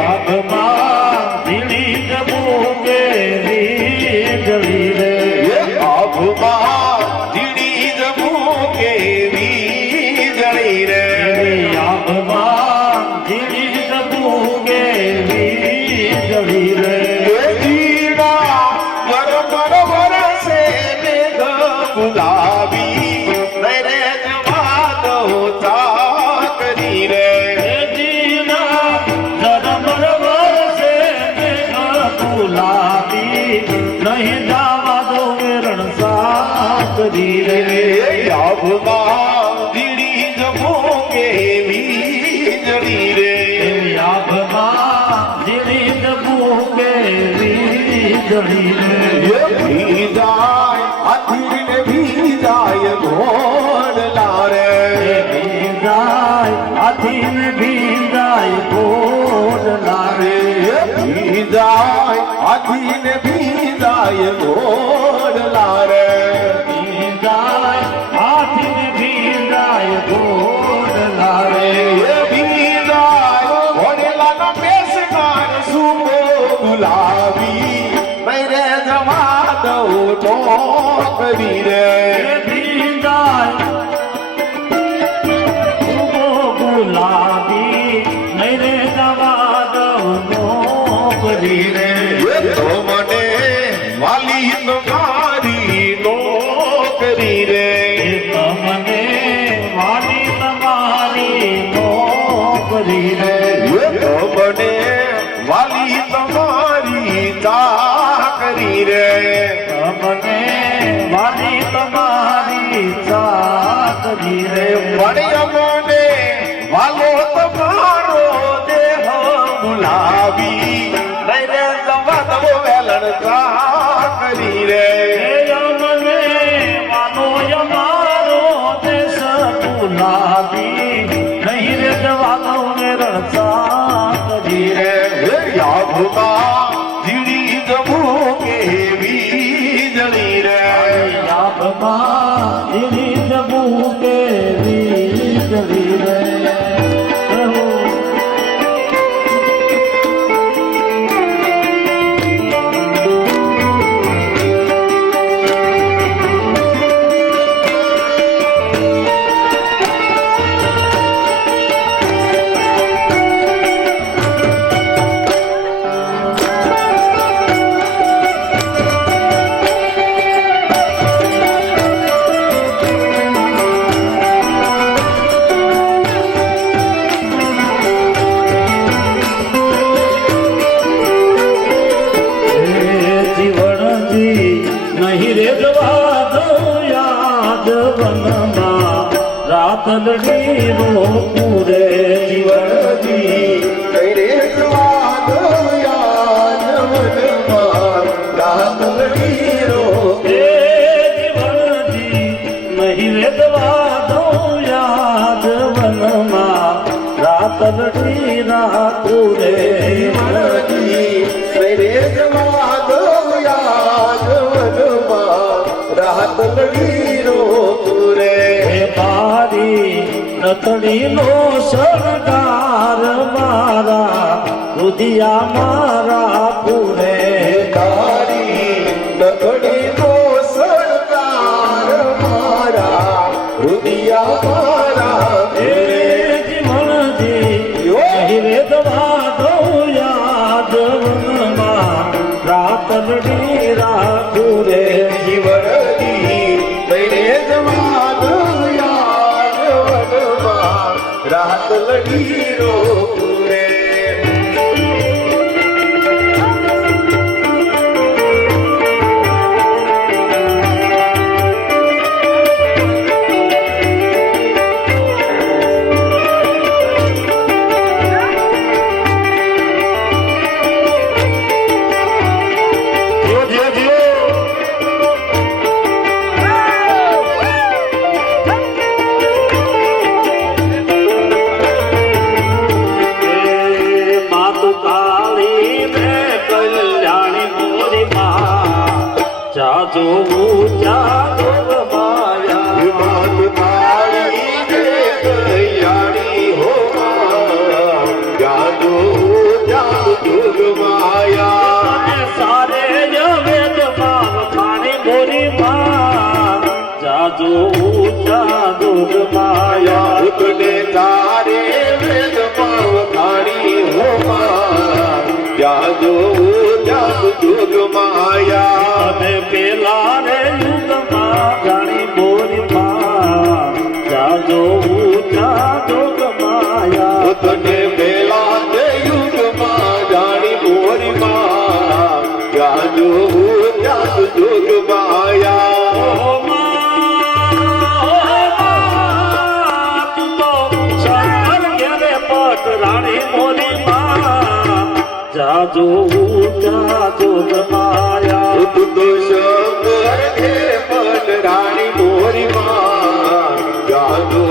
આભમાં જીડી જબો કેવી જળી રે એ આભમાં જીડી જબો કેવી જળી રે આભમાં જીડી જબો કેવી જળી રે એ જીડા વર વરસે મેઘ ગુલાબી નરે જવા દો ચાકરી રે જીના જરમર વરસે મેઘ ગુલાબી નહીં જાવા દો વેરણ સાકરી રે આભમાં જીડી જબો કેવી જળી રે આભમાં જીડી જબો કેવી જળી રે ભીજાય હાથીને ભીજાય ઘોડલા રે ભીંજાય હાથીને ભીંજાય ઘોડલા રે ભીજાય હાથીને ભીજાય ઘોડલા રે ભીંજાય હાથીને ભીંજાય ઘોડલા રે ભીજાય ઘોડલાનો પેશકાર સુકો ગુલાબી મેરે જવા દઉં ટોકરી રે ભીંજાય ગુલાબી નહીં રે જવા દઉં નોકરી રે તો મને વાલી તમારી નોકરી રે તમને વાલી તમારી નોકરી રે તો મને વાલી તમારી ચાકરી રે તમને વાલી તમારી ચાકરી રે વણ્યા મને વાલો તમારો દેહ ગુલાબી નહીં રે જવા દો વેલણ ચાકરી રે મને માનો યમારો દેશ ગુલાબી નહીં રે જવા દઉં વેરણ ચાકરી રે આભમાં જીડી જબું કેવી જળી રે આભમાં જીડી જબું કેવી જળી રે નહીં રે જવા દઉં યાદ વનમાં રાતલડી રો પૂરે જીવનજી રે જવા દો યાદ વનમાં રાત લડી રો હે જીવનજી નહીં રે જવા દઉં યાદ વનમાં રાતલડી રા પૂરે રે જવા દો યાદ વનમાં રાત લડી રો રે હે મારી નથડીનો સરદાર મારા રુધિયા મારા પૂરે તારી નથડીનો સરદાર મારા રુદિયા મારા હે જીવનજી નહીં રે દવા દઉં યાદ વનમાં રાતલડી રાખું રે જીવનની રે જવા દો યાદ વનમાં રાત લડી રો રે જાજો ઊંચા જોગ માયા વિમાન તાળી દે કૈયાણી હો માં જાદુ જાદુ જોગ માયા અને સારે જ વેદમાં વખાણી મોરી માં જાજો ઊંચા જોગ માયા ઉતને તારે વેદ પાવ ખાણી હો માં જાદુ જાદુ જોગ માયા અને પેલા રે યુગમાં જાણી મોરી માં જાજો ઊંચા જોગ માયા ઉતને પેલા તે યુગમાં જાણી મોરી માં જાદુ જાદુ જોગ માયા ઓ માં, તું તો શંકર ઘેરે પટ રાણી મોરી માં જાજો ઊંચા જોગ માયા તું તો શંકર ઘેર પટ રાણી મોરી માં જાદુ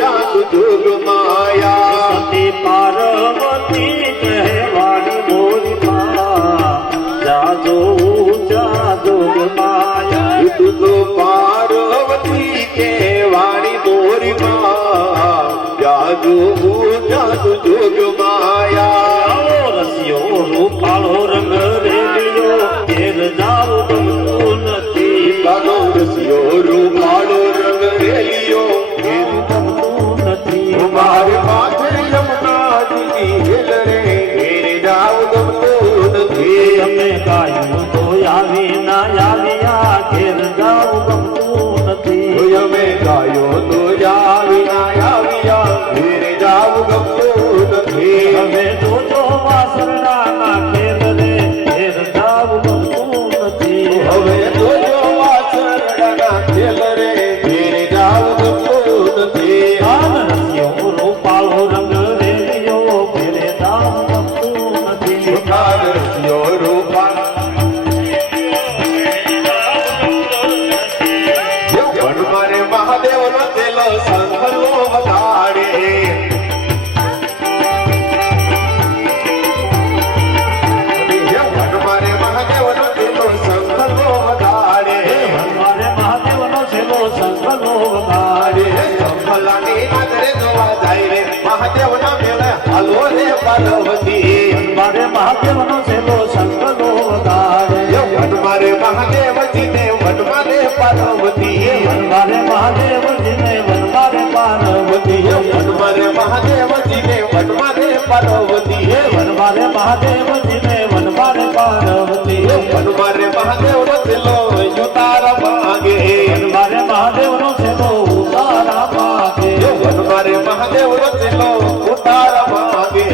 જાદુ જોગ માયા સતી પાર્વતી કહેવાણી મોરી માં જાજો ઊંચા જોગ માયા તું તો પાર્વતી કે વાણી મોરી માં જાદુ જાદુ જોગ માયા આવો રસિયો રૂપાળો રંગ રેલિયો ઘેર જાવ ગમતું નથી કાનો રસિયો રૂપાળો રંગ રેલિયો ઘેર ગમતું નથી મારે માથે યમુનાજી હેલ રે ઘેર જાવ ગમતું નથી અમે ગાયું તો આવી ના આવ્યા ઘેર જાવ ગમતું નથી અમે ગાયો તો જાવી ના આવ્યા ઘેર જાવ ગમતું નથી અમે જોજો વાસરડા ના ખેલ રે ઘેર જાવ ગમતું નથી હવે જોજો વાસરડાના ખેલ રે ઘેર જાવ ગમતું નથી આન રસિયો રૂપાળો રંગ રેલિયો ઘેર જાવ ગમતું નથી રસિયો રૂપા વન મારે મહાદેવનો તેલો સંખલો વગાડે વન મારે મહાદેવનો તેલો સંખલો વગાડે મારે મહાદેવનો છેલ્લો સંકલ્પો વગાડે સંભલાની નગરે જોવા જાય રે મહાદેવના મેળે હાલો રે પાર્વતી મારે મહાદેવનો છેલ્લો સંકલ્પો વગાડે વન મારે મહાદેવજીને વનમાં રે પાર્વતી મારે મહાદેવજીને વનમારે પાર્વતી વન મારે મહાદેવજીને વનમાં રે પાર્વતી વનમારે મહાદેવજીને વનમારે પાર્વતી વન મારે મહાદેવનો તેલો યુતાર માગે મારે મહાદેવનો છેલ્લો ઉતારા માગે વન મારે મહાદેવનો તેલો ઉતાર માગે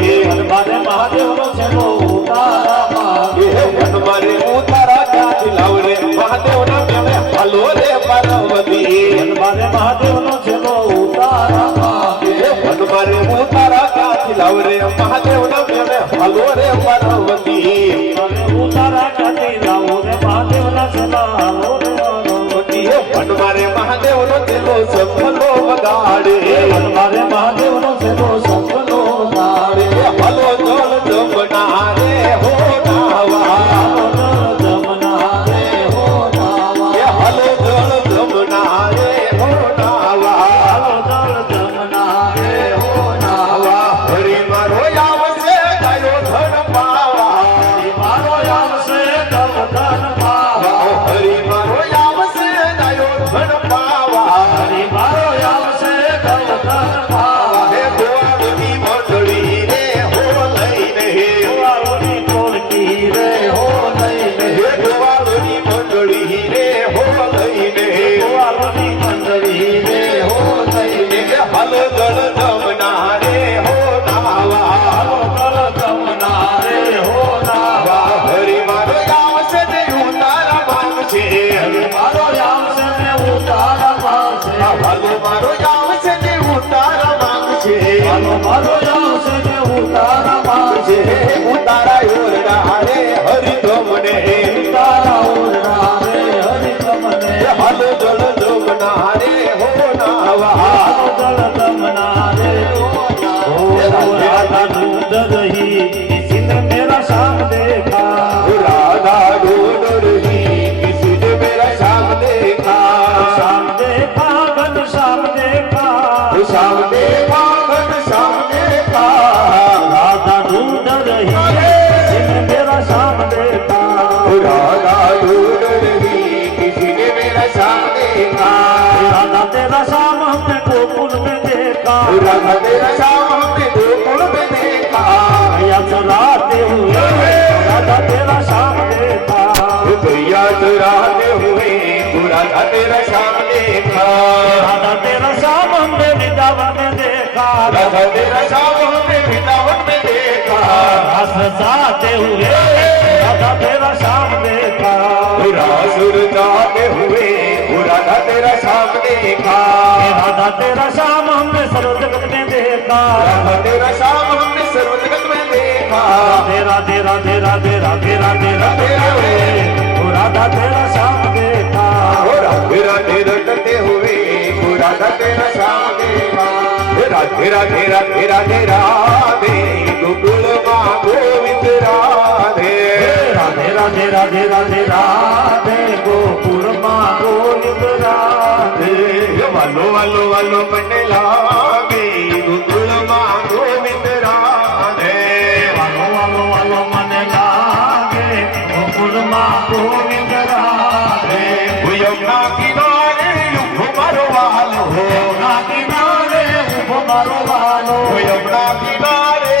મારે મહાદેવનો છેલ્લો ઉતારા માગે વન મારે ઉતારા ક્યાંથી લાવરે મહાદેવના મેળે હાલો રે પાર્વતી મારે મહાદેવનો છેલ્લો ઉતારા માગે વન મારે ઉતારા ક્યાંથી લાવરે મહાદેવના મેળે હાલો રે પાર્વતી મારે ઉતારા કાઢી લાવો રે મહાદેવના છેલ્લા હાલો રે પાર્વતી વન મારે મહાદેવનો તેલો સંભલો વગાડે મારે મહાદેવનો છેલ્લો સંકલ્પો વગાડે હાલો જળ જમના રે હો નાવા જમના રે હો નાવા હાલો જળ જમના રે હો નાવા જમના રે હો નાવા હરી મારો આવશે ગાયો ધન પાવા મારો આવશે ધન પાવા હરી મારો આવશે ગાયો ધન પાવા હરી મારો આવશે ધન પાવા હે ગોવાળની મંડળી રે હો લઈને હે વાળોની ટોળકી રે હો લઈને હે ગોવાળની મંડળી રે હો લઈને હે વાળોની મંડળી રે હો લઈને હાલો જળ જમના રે હો નાવા જમના રે હો નાવા હરી મારો આવશે ને ઉતારા માંગશે મારો આવશે ને ઉતારા પાવશે હાલો મારો આવશે ને ઉતારા માંગશે મારો આવશે ને ઉતારા પાવશે ઉતારા યોરડા રે હરિ ગમને તારા ઓરડા રે હરિ તમને હાલો જળ જમના રે હો નાવા જળ જમના રે હો રાધા દૂધ દહી સિંધ મેરા શામ દેખા રાધા ઢોલ રહી કિસી ને तेरा श्याम हमने गोकुल में देखा भैया चराते हुए राधा तेरा श्याम देखा भैया चुराते हुए राधा तेरा श्याम देखा राधा तेरा श्याम हमने वृंदावन में देखा राधा तेरा श्याम हमने वृंदावन में देखा रस जाते हुए राधा तेरा श्याम देखा रासुर जाते हुए राधा तेरा श्याम देखा राधा तेरा श्याम हमने सर्व जगत में देखा राधा तेरा श्याम हमने सर्व जगत में देखा तेरा तेरा तेरा तेरा तेरा तेरा तेरा राधा तेरा श्याम देखा राधे राधे रटते हुए राधा तेरा श्याम देखा राधे राधे राधे राधे राधे गोकुल माँ गोविंद राधे राधे राधे राधे राधे राधे गोकुल माँ गोविंद राधे वालो वालो वालो मन लागे गोकुल माँ गोविंद राधे वालो वालो वालो मन लागे गोकुल माँ गोविंद राधे यमुना किनारे युग मारो वालो यमुना किनारे उभो मारो वालो यमुना किनारे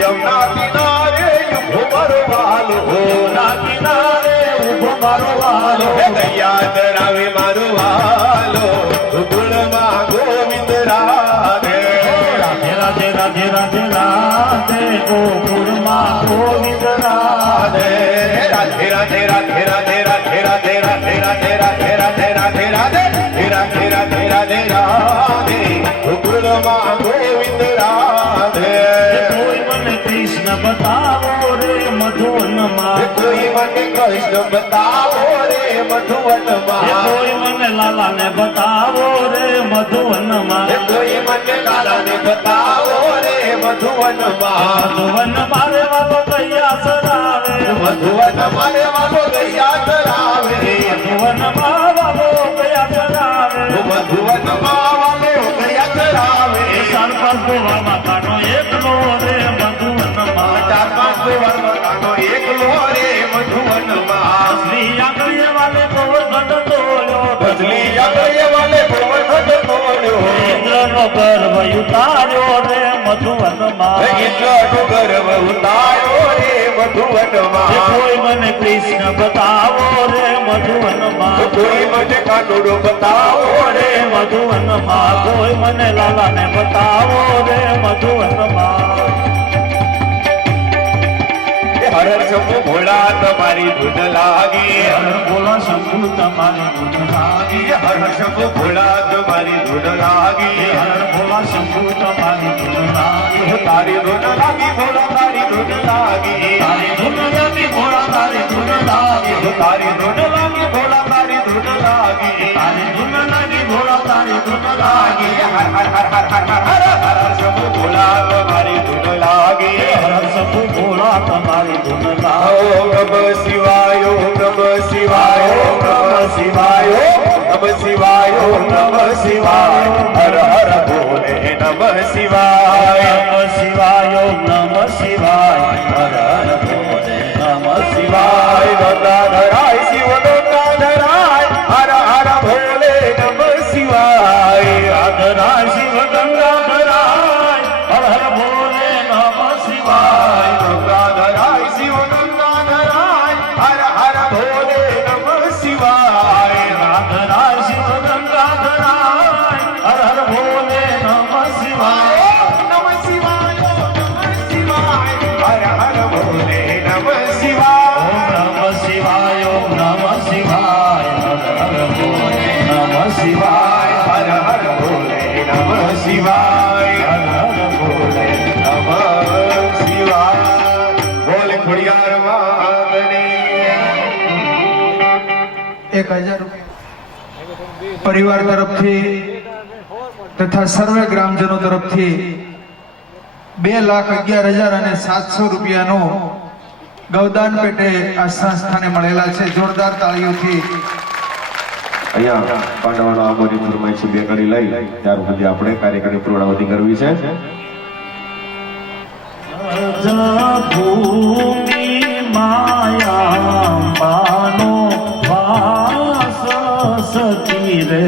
यमुना किनारे युग मारो वालो यमुना किनारे उभो मारो वालो दया करावे मारो वालो गोकुल माँ गोविंद राधे राधे राधे राधे राधे राधे गोकुल माँ गोविंद राधे राधे राधे राधे राधे राधे राधे राधे राधे राधे राधे राधे राधे राधे राधे राधे राधे गोकुल माँ गोविंद राधे कोई मन कृष्ण बताओ रे मधुवन माँ कोई मन कृष्ण बताओ रे मधुवन माँ कोई मन लाला ने बताओ रे मधुवन माँ कोई मन लाला ने बताओ रे मधुवन माँ मधुवन मारे वालो गैया सरावे मधुवन मारे वालो गैया चरावे मधुवन वालो गैया सरावे मधुवन माँ वाले गैया चरावे साल पर गोवा माता नो एक लो रे मधुवन माँ चार पांच वर्ष बतानो एक लोरे मधुवन माँ असली आंगड़िए वाले गोवर्धन तोड़ो बदली अगले वाले गोवर्धन तोड़ो इंद्र नो गर्भ उतार्यो रे मधुवन माँ इंद्र गर्भ उतारो रे मधुवन माँ कोई मन कृष्ण बताओ रे मधुवन माँ कोई मन कानूर बताओ रे मधुवन माँ कोई मन लाला ने बताओ रे मधुवन माँ हर शंभु भोला तुम्हारी धुन लागी बोला शंभु तुम्हारी धुन लागी हर शंभु भोला तुम्हारी धुन लागी बोला शंभु तुम्हारी धुन लागी तारी धुन लागी भोला तारी धुन लागी तारी धुन लागी भोला तारी धुन लागी तारी धुन लागी भोला तारी धुन लागी तारी धुन लागी भोला तारी धुन लागी हर हर हर हर हर हर हर हर शंभु भोला तुम्हारी धुन लागी हर शंभु भोला तुम्हारी धुन लागी ओम नमः शिवाय ओम नमः शिवाय ओम नमः शिवाय ओम नमः शिवाय ओम नमः शिवाय हर हर भोले नमः शिवाय नमः शिवाय ओम नमः शिवाय हर हर भोले नमः शिवाय शिवाय गंगाधराय शिव गंगाधराय हर हर भोले नमः शिवाय राधराय शिव गंगाधराय हर हर भोले नमः शिवाय गंगाधराय शिव गंगाधराय हर हर भोले नमः शिवाय राधराय शिव गंगाधराय हर हर भोले नमः शिवाय नमः शिवाय नमः शिवाय हर हर भोले नमः शिवाय ओम नमः शिवाय ओम नमः शिवाय हर हर भोले नमः शिवाय हर हर भोले नमः शिवाय हर हर भोले नमः शिवाय बोल खुड़ियार वादने 1000 પરિવાર તરફથી તથા સર્વે ગ્રામજનો તરફથી 2,11,000 અને 700 રૂપિયાનો ગૌદાન પેટે આ સંસ્થાને મળેલા છે. જોરદાર તાળીઓથી અહીંયા પાંડવાનો આમોની ફરમાઈશ બે કડી લઈ ત્યાર સુધી આપણે કાર્યક્રમની પૂર્ણાવતિ કરવી છે. ભૂમિ માયા માનો વાસ સતી રે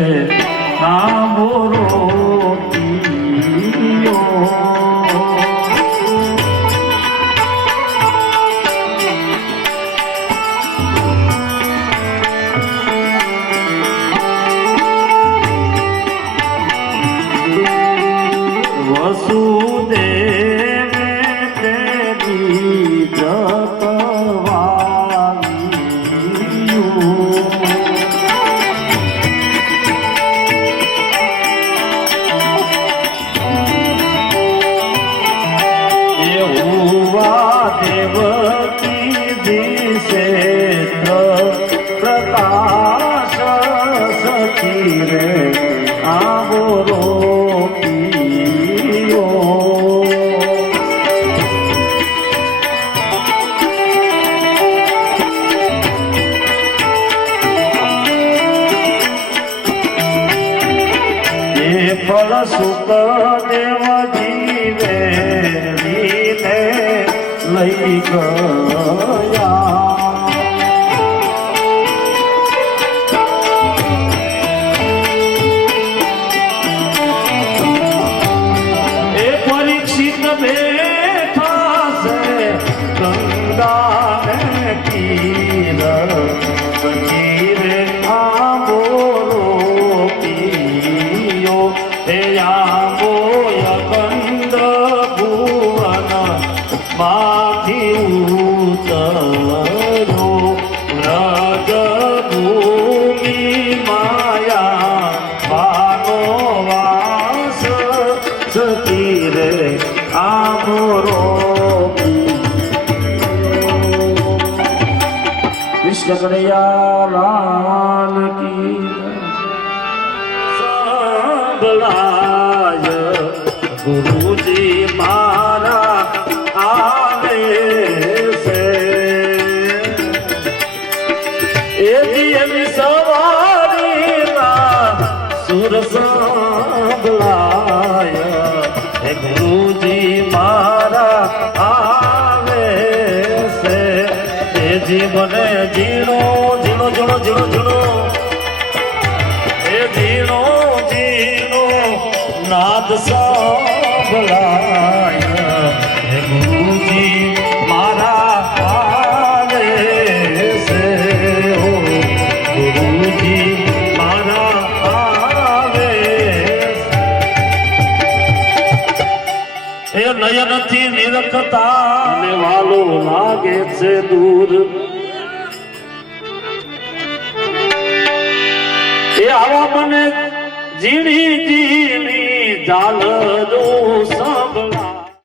हुआ देवकी दिसे प्रकाश सखी रे आवो रोपियो फल सुख देव जीवे रीने लई गया ए परीक्षित बैठा से गंगा में तीर सजीवे आंबोरो पियो हे आंबो यगंध भुवन माथि उतरो रज भूमि माया मानो वास सती रे आमरो कृष्ण कन्हैया लाल की सबलाय गुरुजी मारा आवे से एजी सवारी ना सुर सबलाय गुरुजी मारा आवे से एजी मने जीणो जीणो जीणो जीणो जीणो ए जीणो जीणो नाद सांभळाय हे गुरुजी मारा आवे से हो गुरुजी मारा आवे એ નયનથી નિરખતા ને વાલો લાગે છે દૂર એ આવા મને ઝીણી ઝીણી ઝાલરો સાંભળ